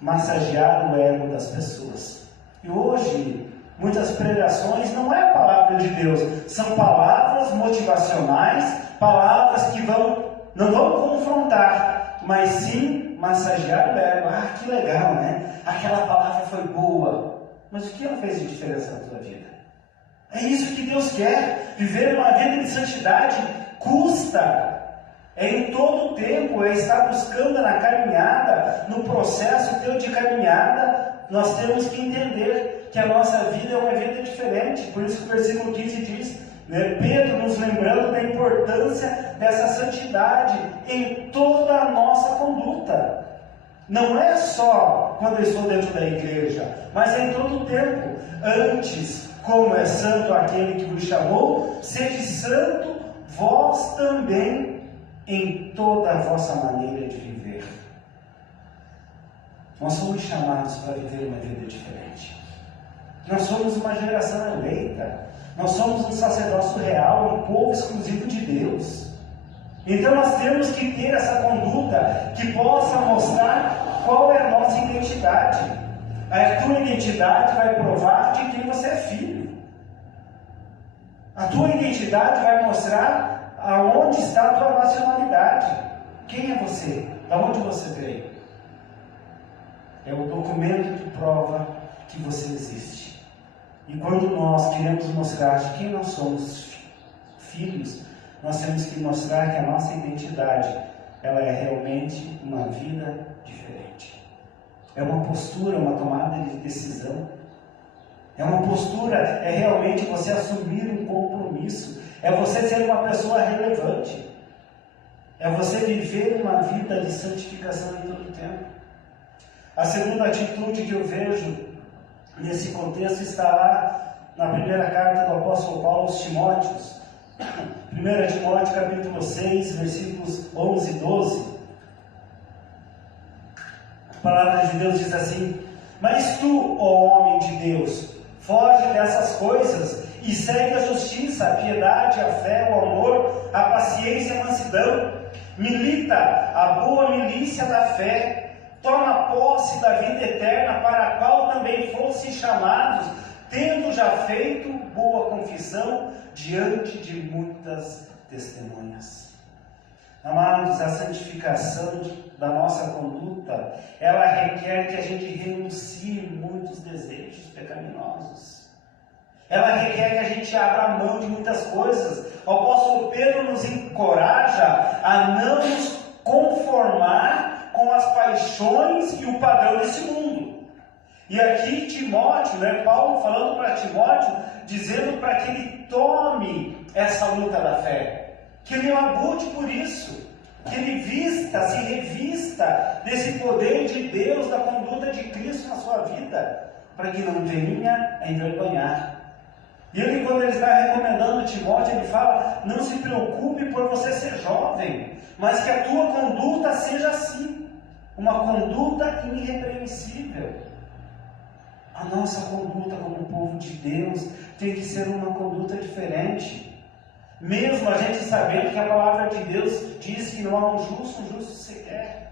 massagear o ego das pessoas. E hoje, muitas pregações não é a palavra de Deus, são palavras motivacionais, palavras que não vão confrontar, mas sim massagear o ego. Ah, que legal, né? Aquela palavra foi boa. Mas o que ela fez de diferença na tua vida? É isso que Deus quer. Viver uma vida de santidade custa. É em todo o tempo, é estar buscando na caminhada, no processo teu de caminhada. Nós temos que entender que a nossa vida é uma vida diferente. Por isso que o versículo 15 diz, né, Pedro nos lembrando da importância dessa santidade em toda a nossa conduta. Não é só quando eu estou dentro da igreja, mas é em todo o tempo. Antes, como é santo aquele que vos chamou, sede santo vós também em toda a vossa maneira de viver. Nós somos chamados para viver uma vida diferente. Nós somos uma geração eleita. Nós somos um sacerdócio real, um povo exclusivo de Deus. Então nós temos que ter essa conduta que possa mostrar qual é a nossa identidade. A tua identidade vai provar de quem você é filho. A tua identidade vai mostrar aonde está a tua nacionalidade. Quem é você? De onde você veio? É o documento que prova que você existe. E quando nós queremos mostrar de quem nós somos filhos, nós temos que mostrar que a nossa identidade, ela é realmente uma vida diferente. É uma postura, uma tomada de decisão. É uma postura, é realmente você assumir um compromisso. É você ser uma pessoa relevante. É você viver uma vida de santificação em todo o tempo. A segunda atitude que eu vejo nesse contexto está lá na primeira carta do apóstolo Paulo aos Timóteos. 1 Timóteo capítulo 6, versículos 11 e 12. A palavra de Deus diz assim: mas tu, ó homem de Deus, foge dessas coisas e segue a justiça, a piedade, a fé, o amor, a paciência e a mansidão. Milita a boa milícia da fé. Toma posse da vida eterna, para a qual também fossem chamados, tendo já feito boa confissão diante de muitas testemunhas. Amados, a santificação da nossa conduta, ela requer que a gente renuncie muitos desejos pecaminosos. Ela requer que a gente abra mão de muitas coisas. O apóstolo Pedro nos encoraja a não nos conformar com as paixões e o padrão desse mundo. E aqui Timóteo, Paulo falando para Timóteo, dizendo para que ele tome essa luta da fé, que ele labute por isso, que ele se revista desse poder de Deus, da conduta de Cristo na sua vida, para que não venha a envergonhar. E ele, quando ele está recomendando Timóteo, ele fala: não se preocupe por você ser jovem, mas que a tua conduta seja assim, uma conduta irrepreensível. A nossa conduta como povo de Deus tem que ser uma conduta diferente. Mesmo a gente sabendo que a palavra de Deus diz que não há um justo sequer.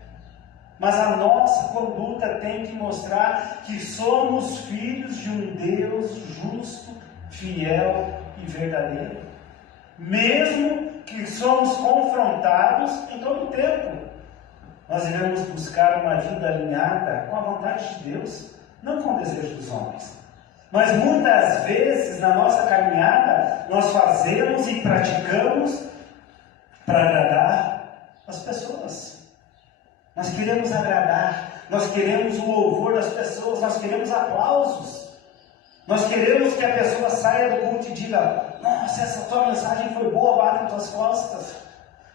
Mas a nossa conduta tem que mostrar que somos filhos de um Deus justo, fiel e verdadeiro. Mesmo que somos confrontados em todo o tempo, nós iremos buscar uma vida alinhada com a vontade de Deus, não com o desejo dos homens. Mas muitas vezes na nossa caminhada nós fazemos e praticamos para agradar as pessoas. Nós queremos agradar, nós queremos o louvor das pessoas, nós queremos aplausos. Nós queremos que a pessoa saia do culto e diga: nossa, essa tua mensagem foi boa, bate nas tuas costas.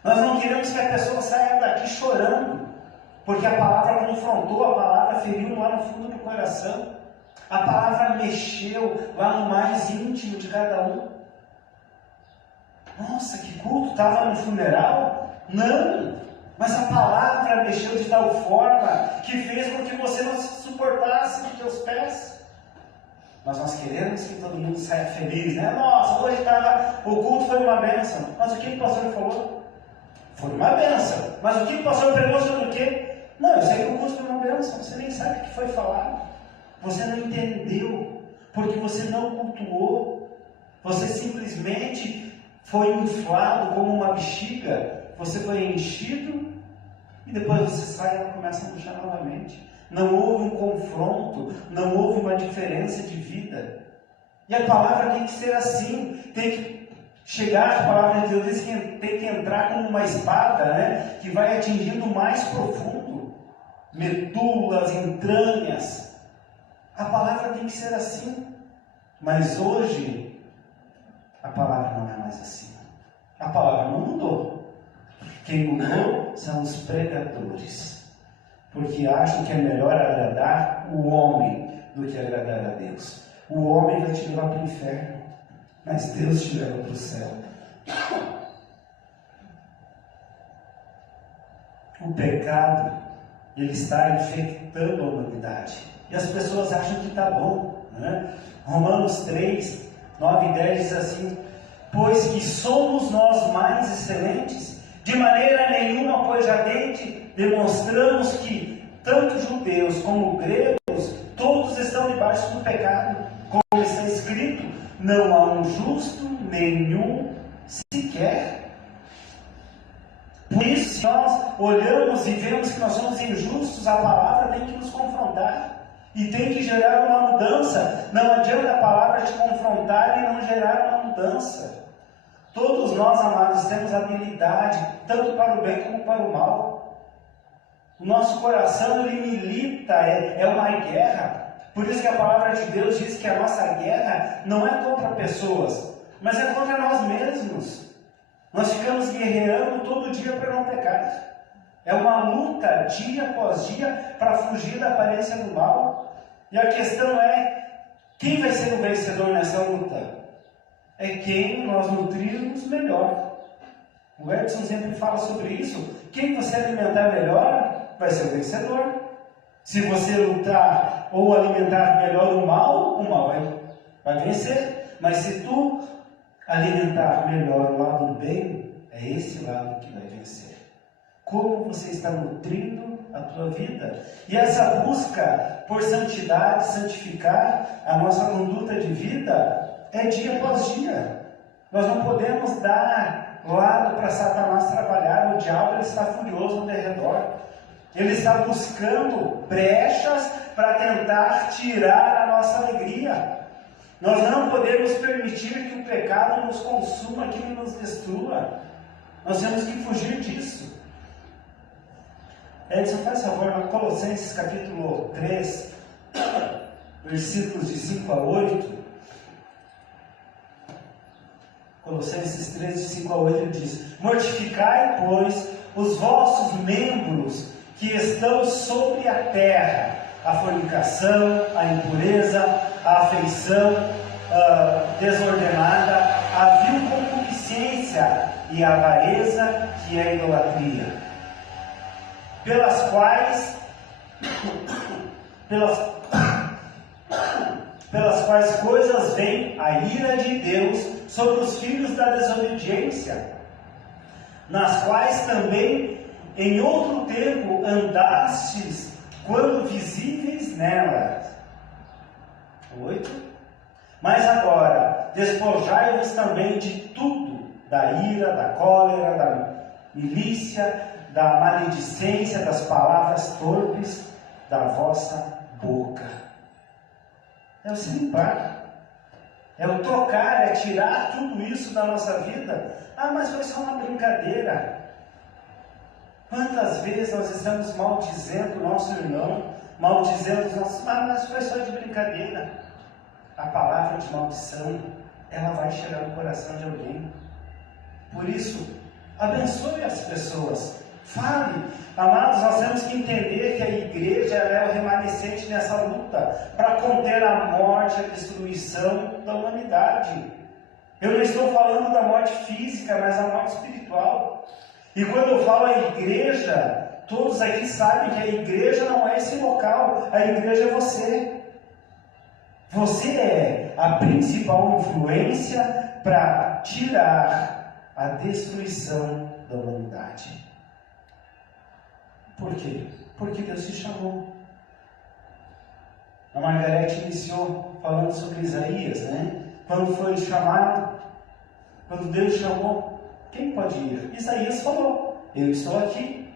Nós não queremos que a pessoa saia daqui chorando, porque a palavra confrontou, a palavra feriu lá no fundo do coração. A palavra mexeu lá no mais íntimo de cada um. Nossa, que culto, estava no funeral? Não, mas a palavra mexeu de tal forma que fez com que você não se suportasse dos teus pés. Mas nós queremos que todo mundo saia feliz, né? Nossa, hoje o culto foi uma bênção. Mas o que o pastor falou? Foi uma bênção. Mas o que o pastor pregou sobre o quê? Não, eu sei que o culto foi uma bênção. Você nem sabe o que foi falado. Você não entendeu, porque você não cultuou. Você simplesmente foi inflado como uma bexiga. Você foi enchido e depois você sai e começa a murchar novamente. Não houve um confronto, não houve uma diferença de vida. E a palavra tem que ser assim, tem que chegar, a palavra de Deus diz que tem que entrar como uma espada, que vai atingindo o mais profundo, medulas, entranhas. A palavra tem que ser assim, mas hoje a palavra não é mais assim. A palavra não mudou. Quem mudou são os pregadores, porque acham que é melhor agradar o homem do que agradar a Deus. O homem vai te levar para o inferno, mas Deus te leva para o céu. O pecado, ele está infectando a humanidade. E as pessoas acham que está bom, né? Romanos 3, 9 e 10 diz assim: pois que somos nós mais excelentes? De maneira nenhuma, pois já demonstramos que tanto judeus como gregos, todos estão debaixo do pecado, como está escrito: não há um justo nenhum sequer. Por isso, se nós olhamos e vemos que nós somos injustos, a palavra tem que nos confrontar e tem que gerar uma mudança. Não adianta a palavra te confrontar e não gerar uma mudança. Todos nós, amados, temos habilidade, tanto para o bem como para o mal. O nosso coração, ele milita, é uma guerra. Por isso que a palavra de Deus diz que a nossa guerra não é contra pessoas, mas é contra nós mesmos. Nós ficamos guerreando todo dia para não pecar. É uma luta, dia após dia, para fugir da aparência do mal. E a questão é, quem vai ser o vencedor nessa luta? É quem nós nutrirmos melhor. O Edson sempre fala sobre isso. Quem você alimentar melhor, vai ser o vencedor. Se você lutar ou alimentar melhor o mal vai vencer. Mas se tu alimentar melhor o lado do bem, é esse lado que vai vencer. Como você está nutrindo a tua vida? E essa busca por santidade, santificar a nossa conduta de vida, é dia após dia. Nós não podemos dar lado para Satanás trabalhar. O diabo, ele está furioso ao redor. Ele está buscando brechas para tentar tirar a nossa alegria. Nós não podemos permitir que o pecado nos consuma, que ele nos destrua. Nós temos que fugir disso. Edson, faz favor, no Colossenses capítulo 3, versículos de 5 a 8. Colossenses 3, de 5 a 8, ele diz: mortificai, pois, os vossos membros que estão sobre a terra, a fornicação, a impureza, a afeição desordenada, a vil concupiscência e a avareza, que é a idolatria, pelas quais coisas vem a ira de Deus sobre os filhos da desobediência, nas quais também em outro tempo andastes, quando visíveis nelas. 8. Mas agora, despojai-vos também de tudo, da ira, da cólera, da milícia, da maledicência, das palavras torpes da vossa boca. É o se limpar, é o trocar, é tirar tudo isso da nossa vida. Ah, mas foi só uma brincadeira. Quantas vezes nós estamos maldizendo o nosso irmão, maldizendo os nossos... mas foi só de brincadeira. A palavra de maldição, ela vai chegar no coração de alguém. Por isso, abençoe as pessoas. Fale. Amados, nós temos que entender que a igreja é o remanescente nessa luta para conter a morte, a destruição da humanidade. Eu não estou falando da morte física, mas a morte espiritual. E quando eu falo a igreja, todos aqui sabem que a igreja não é esse local, a igreja é você. Você é a principal influência para tirar a destruição da humanidade. Por quê? Porque Deus te chamou. A Margarete iniciou falando sobre Isaías, né? Quando foi chamado, quando Deus chamou, quem pode ir? Isaías falou: eu estou aqui,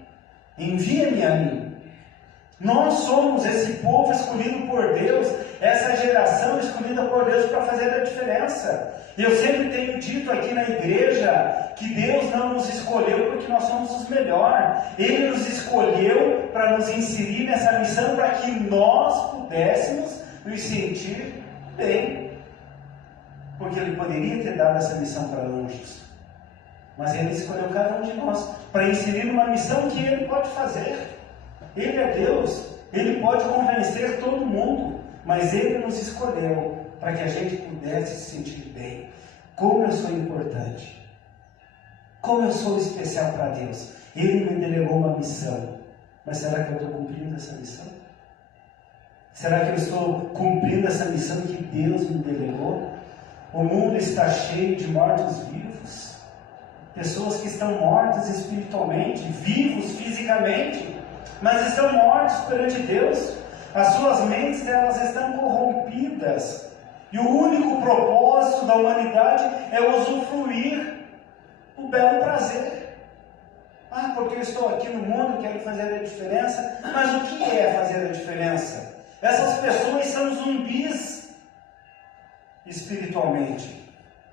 envia-me a mim. Nós somos esse povo escolhido por Deus, essa geração escolhida por Deus para fazer a diferença. Eu sempre tenho dito aqui na igreja que Deus não nos escolheu porque nós somos os melhores. Ele nos escolheu para nos inserir nessa missão, para que nós pudéssemos nos sentir bem. Porque Ele poderia ter dado essa missão para anjos, mas Ele escolheu cada um de nós para inserir numa missão que Ele pode fazer. Ele é Deus, Ele pode convencer todo mundo, mas Ele nos escolheu para que a gente pudesse se sentir bem. Como eu sou importante, como eu sou especial para Deus. Ele me delegou uma missão, mas será que eu estou cumprindo essa missão? Será que eu estou cumprindo essa missão que Deus me delegou? O mundo está cheio de mortos-vivos. Pessoas que estão mortas espiritualmente, vivos fisicamente, mas estão mortos perante Deus. As suas mentes, elas estão corrompidas. E o único propósito da humanidade é usufruir o belo prazer. Ah, porque eu estou aqui no mundo, quero fazer a diferença. Mas o que é fazer a diferença? Essas pessoas são zumbis espiritualmente,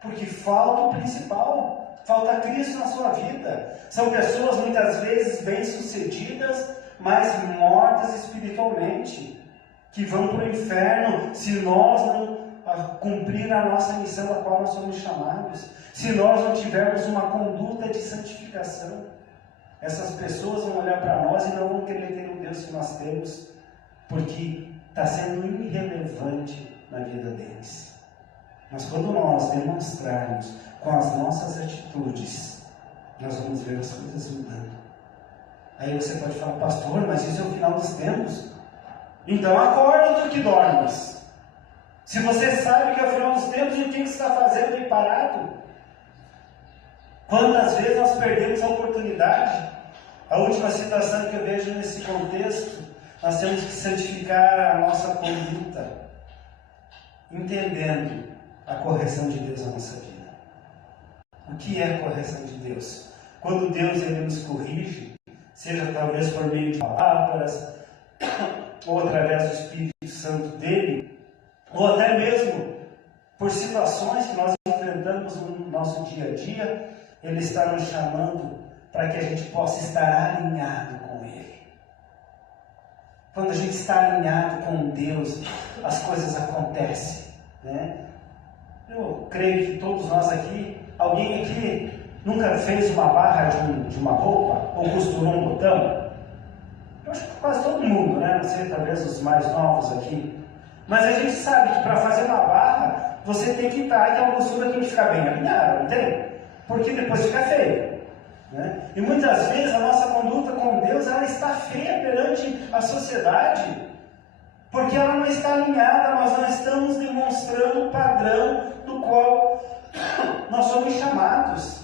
porque falta o principal, falta Cristo na sua vida. São pessoas muitas vezes bem-sucedidas, mas mortas espiritualmente, que vão para o inferno se nós não cumprir a nossa missão a qual nós somos chamados, se nós não tivermos uma conduta de santificação. Essas pessoas vão olhar para nós e não vão querer ter o Deus que nós temos, porque está sendo irrelevante na vida deles. Mas quando nós demonstrarmos com as nossas atitudes, nós vamos ver as coisas mudando. Aí você pode falar, pastor, mas isso é o final dos tempos. Então acorda, tu que dormes. Se você sabe que é o final dos tempos, o que você está fazendo aí parado? Quantas vezes nós perdemos a oportunidade? A última citação que eu vejo nesse contexto, nós temos que santificar a nossa conduta, entendendo a correção de Deus na nossa vida. O que é a correção de Deus? Quando Deus ele nos corrige, seja talvez por meio de palavras, ou através do Espírito Santo dele, ou até mesmo por situações que nós enfrentamos no nosso dia a dia, ele está nos chamando para que a gente possa estar alinhado com ele. Quando a gente está alinhado com Deus, as coisas acontecem, né? Eu creio que todos nós aqui, alguém aqui nunca fez uma barra de uma roupa ou costurou um botão? Eu acho que quase todo mundo, né? Não sei, talvez os mais novos aqui. Mas a gente sabe que para fazer uma barra, você tem que estar e a costura tem que ficar bem alinhada, não tem? Porque depois fica feio, né? E muitas vezes a nossa conduta com Deus, ela está feia perante a sociedade, porque ela não está alinhada, nós não estamos demonstrando o padrão do qual nós somos chamados.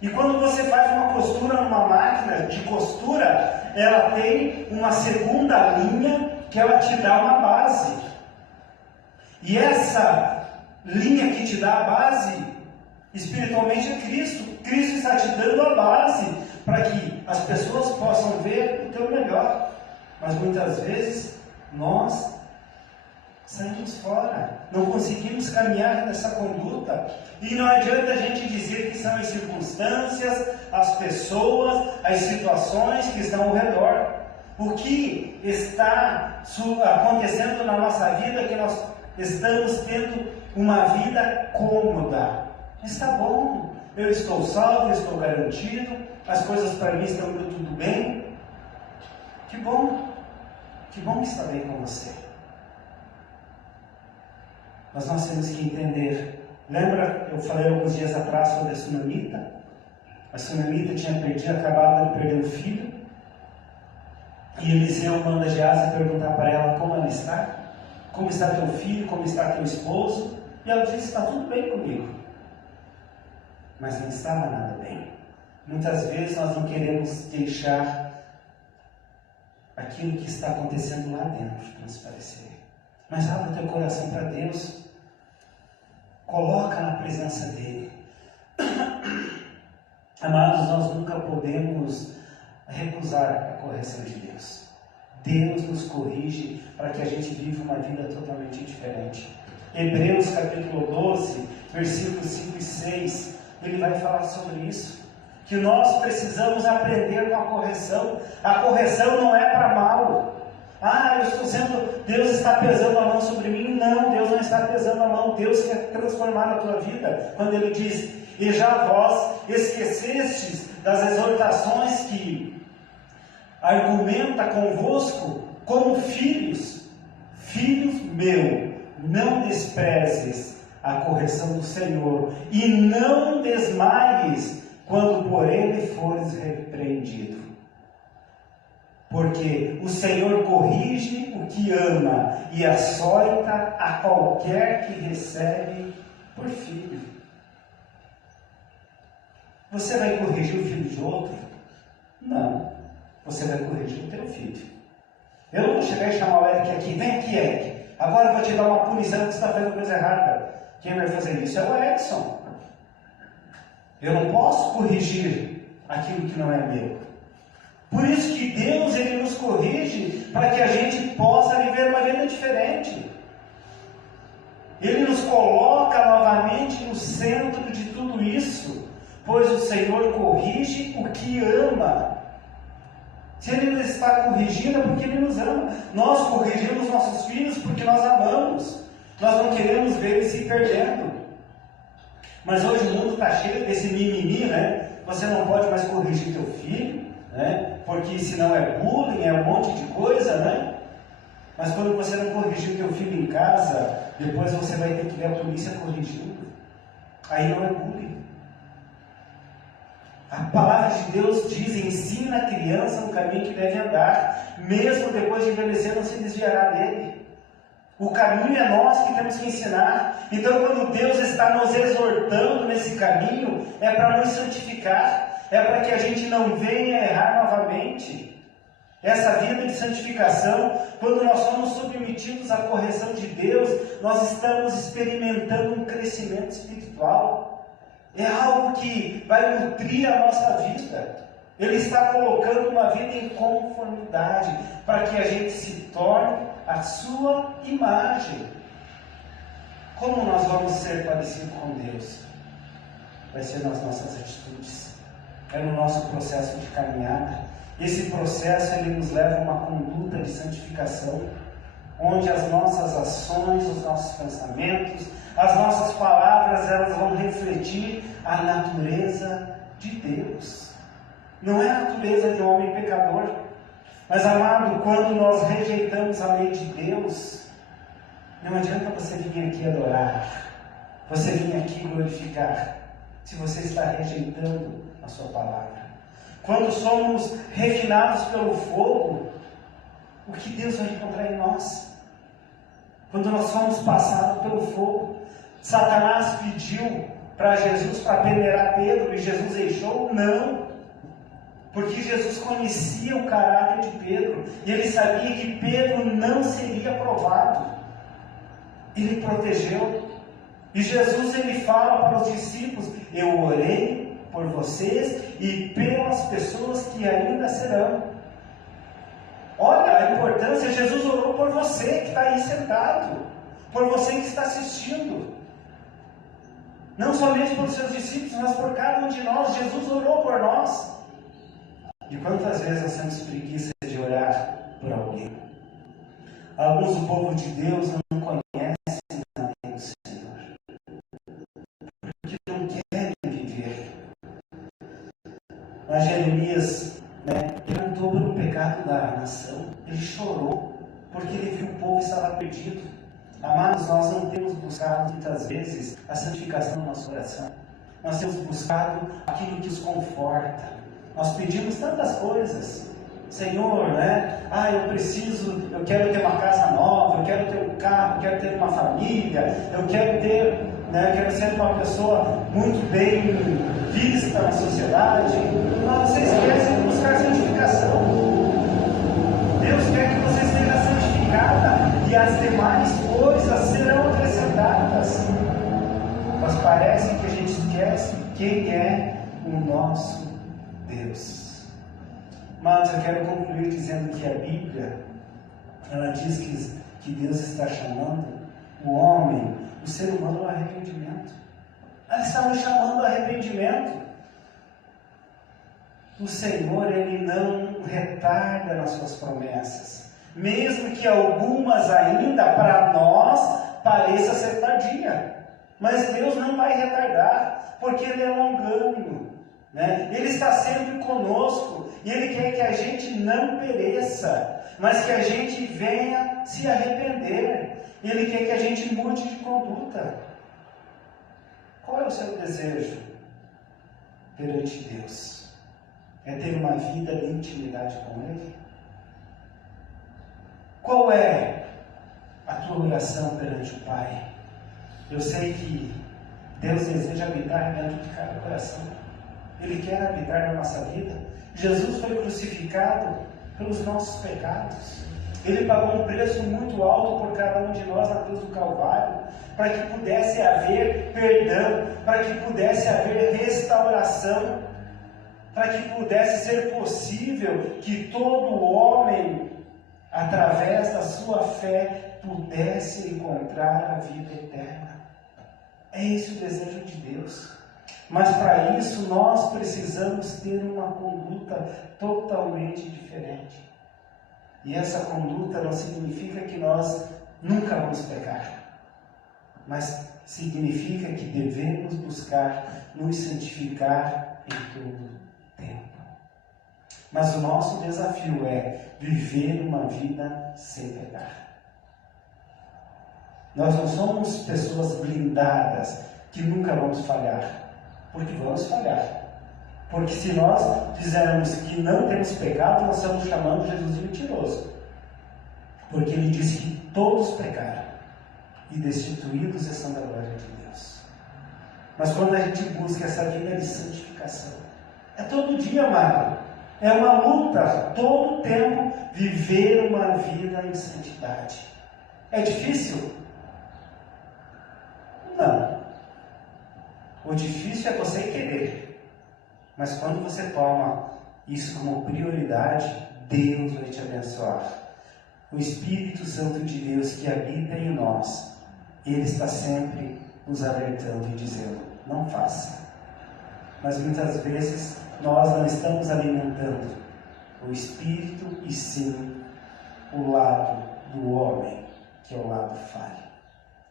E quando você faz uma costura numa máquina de costura, ela tem uma segunda linha que ela te dá uma base. E essa linha que te dá a base, espiritualmente é Cristo. Cristo está te dando a base para que as pessoas possam ver o teu melhor. Mas muitas vezes nós saímos fora, não conseguimos caminhar nessa conduta. E não adianta a gente dizer que são as circunstâncias, as pessoas, as situações que estão ao redor. O que está acontecendo na nossa vida é que nós estamos tendo uma vida cômoda. Está bom, eu estou salvo, eu estou garantido, as coisas para mim estão tudo bem. Que bom que está bem com você. Mas nós temos que entender. Lembra, eu falei alguns dias atrás sobre a sunamita? A sunamita tinha acabado de perder o filho. E Eliseu manda Geazi perguntar para ela como ela está. Como está teu filho, como está teu esposo. E ela disse, está tudo bem comigo. Mas não estava nada bem. Muitas vezes nós não queremos deixar aquilo que está acontecendo lá dentro transparecer. Mas abre teu coração para Deus. Coloca na presença dEle. Amados, nós nunca podemos recusar a correção de Deus. Deus nos corrige para que a gente viva uma vida totalmente diferente. Hebreus capítulo 12, versículos 5 e 6, ele vai falar sobre isso. Que nós precisamos aprender com a correção. A correção não é para mal. Eu estou sendo, Deus está pesando a mão sobre mim. Não, Deus não está pesando a mão. Deus quer transformar a tua vida. Quando Ele diz, e já vós esquecestes das exortações que argumenta convosco como filhos. Filhos meu, não desprezes a correção do Senhor e não desmaies quando por Ele fores repreendido. Porque o Senhor corrige o que ama e açoita a qualquer que recebe por filho. Você vai corrigir o filho de outro? Não. Você vai corrigir o teu filho. Eu não vou chegar e chamar o Eric aqui. Vem aqui, Eric. Agora eu vou te dar uma punição que você está fazendo coisa errada. Quem vai fazer isso é o Edson. Eu não posso corrigir aquilo que não é meu. Por isso que Deus, Ele nos corrige para que a gente possa viver uma vida diferente. Ele nos coloca novamente no centro de tudo isso, pois o Senhor corrige o que ama. Se Ele nos está corrigindo é porque Ele nos ama. Nós corrigimos nossos filhos porque nós amamos. Nós não queremos ver eles se perdendo. Mas hoje o mundo está cheio desse mimimi, né? Você não pode mais corrigir teu filho, né? Porque senão é bullying, é um monte de coisa, né? Mas quando você não corrigir teu filho em casa, depois você vai ter que ver a polícia corrigindo. Aí não é bullying. A palavra de Deus diz: ensina a criança no caminho que deve andar, mesmo depois de envelhecer não se desviará dele. O caminho é nós que temos que ensinar. Então, quando Deus está nos exortando nesse caminho, é para nos santificar, é para que a gente não venha errar novamente. Essa vida de santificação, quando nós somos submetidos à correção de Deus, nós estamos experimentando um crescimento espiritual. É algo que vai nutrir a nossa vida. Ele está colocando uma vida em conformidade, para que a gente se torne a sua imagem. Como nós vamos ser parecidos com Deus? Vai ser nas nossas atitudes, é no nosso processo de caminhada. Esse processo ele nos leva a uma conduta de santificação, onde as nossas ações, os nossos pensamentos, as nossas palavras, elas vão refletir a natureza de Deus. Não é a natureza de um homem pecador. Mas, amado, quando nós rejeitamos a lei de Deus, não adianta você vir aqui adorar, você vir aqui glorificar, se você está rejeitando a sua palavra. Quando somos refinados pelo fogo, o que Deus vai encontrar em nós? Quando nós somos passados pelo fogo, Satanás pediu para Jesus para peneirar Pedro e Jesus deixou? Não. Porque Jesus conhecia o caráter de Pedro e ele sabia que Pedro não seria provado. Ele protegeu. E Jesus ele fala para os discípulos: eu orei por vocês e pelas pessoas que ainda serão. Olha a importância. Jesus orou por você que está aí sentado, por você que está assistindo. Não somente pelos seus discípulos, mas por cada um de nós. Jesus orou por nós. E quantas vezes nós temos preguiça de orar por alguém? Alguns do povo de Deus não conhecem a lei do Senhor, porque não querem viver. Mas Jeremias, perguntou pelo pecado da nação. Ele chorou, porque ele viu que o povo estava perdido. Amados, nós não temos buscado muitas vezes a santificação do nosso coração. Nós temos buscado aquilo que os conforta. Nós pedimos tantas coisas. Senhor, eu quero ter uma casa nova, eu quero ter um carro, eu quero ter uma família, eu quero ser uma pessoa muito bem vista na sociedade. Mas vocês esquecem de buscar santificação. Deus quer que você seja santificada e as demais coisas serão acrescentadas. Mas parece que a gente esquece quem é o nosso Deus. Mas eu quero concluir dizendo que a Bíblia, ela diz que Deus está chamando o homem, o ser humano, ao arrependimento. Ela está nos chamando ao arrependimento. O Senhor, Ele não retarda nas suas promessas, mesmo que algumas ainda para nós pareça ser tardia. Mas Deus não vai retardar, porque Ele é longânimo. Ele está sempre conosco e Ele quer que a gente não pereça, mas que a gente venha se arrepender. Ele quer que a gente mude de conduta. Qual é o seu desejo perante Deus? É ter uma vida de intimidade com Ele? Qual é a tua oração perante o Pai? Eu sei que Deus deseja habitar dentro de cada coração. Ele quer habitar na nossa vida. Jesus foi crucificado pelos nossos pecados. Ele pagou um preço muito alto por cada um de nós na cruz do Calvário, para que pudesse haver perdão, para que pudesse haver restauração, para que pudesse ser possível que todo homem, através da sua fé, pudesse encontrar a vida eterna. É esse o desejo de Deus. Mas para isso nós precisamos ter uma conduta totalmente diferente. E essa conduta não significa que nós nunca vamos pecar, mas significa que devemos buscar nos santificar em todo tempo. Mas o nosso desafio é viver uma vida sem pecar. Nós não somos pessoas blindadas que nunca vamos falhar, porque vamos falhar. Porque se nós dizermos que não temos pecado, nós estamos chamando Jesus de mentiroso. Porque ele disse que todos pecaram e destituídos estão da glória de Deus. Mas quando a gente busca essa vida de santificação, é todo dia, amado. É uma luta, todo tempo, viver uma vida em santidade. É difícil? Não. O difícil é você querer. Mas quando você toma isso como prioridade, Deus vai te abençoar. O Espírito Santo de Deus que habita em nós, Ele está sempre nos alertando e dizendo, não faça. Mas muitas vezes nós não estamos alimentando o Espírito e sim o lado do homem, que é o lado falho.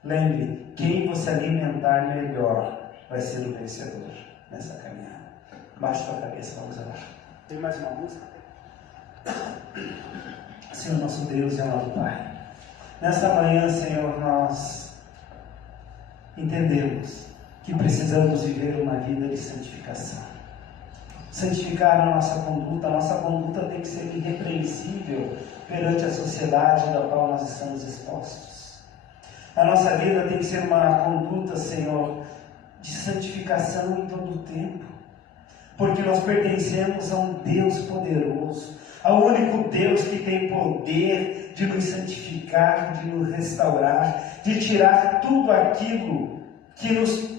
Lembre, quem você alimentar melhor vai ser o vencedor nessa caminhada. Baixe tua cabeça, vamos orar. Tem mais uma música? Senhor nosso Deus e amado Pai, nesta manhã, Senhor, nós entendemos que precisamos viver uma vida de santificação. Santificar a nossa conduta tem que ser irrepreensível perante a sociedade da qual nós estamos expostos. A nossa vida tem que ser uma conduta, Senhor, de santificação em todo o tempo. Porque nós pertencemos a um Deus poderoso, ao único Deus que tem poder de nos santificar, de nos restaurar, de tirar tudo aquilo que nos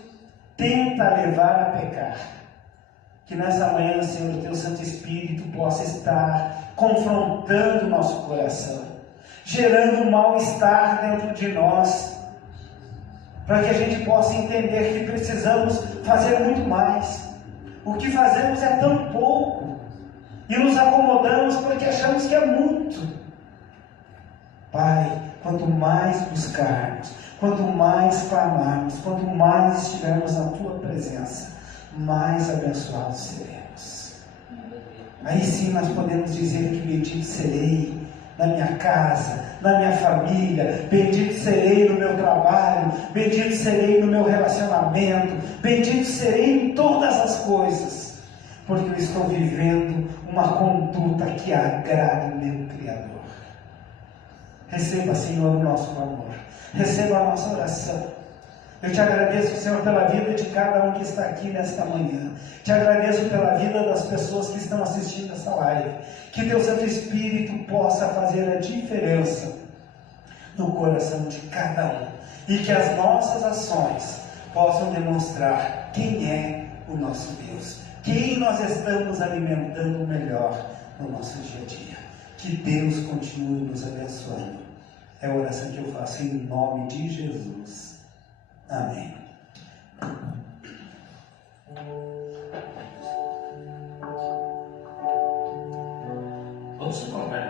tenta levar a pecar. Que nessa manhã, Senhor, o Teu Santo Espírito possa estar confrontando o nosso coração, gerando um mal-estar dentro de nós, para que a gente possa entender que precisamos fazer muito mais. O que fazemos é tão pouco e nos acomodamos porque achamos que é muito. Pai, quanto mais buscarmos, quanto mais clamarmos, quanto mais estivermos na Tua presença, mais abençoados seremos. Aí sim nós podemos dizer que bendito serei na minha casa, na minha família, bendito serei no meu trabalho, bendito serei no meu relacionamento, bendito serei em todas as coisas, porque eu estou vivendo uma conduta que agrade o meu Criador. Receba, Senhor, o nosso amor, receba a nossa oração. Eu te agradeço, Senhor, pela vida de cada um que está aqui nesta manhã. Te agradeço pela vida das pessoas que estão assistindo essa live. Que Teu Santo Espírito possa fazer a diferença no coração de cada um. E que as nossas ações possam demonstrar quem é o nosso Deus. Quem nós estamos alimentando melhor no nosso dia a dia. Que Deus continue nos abençoando. É a oração que eu faço em nome de Jesus. Amém. Vamos se colocar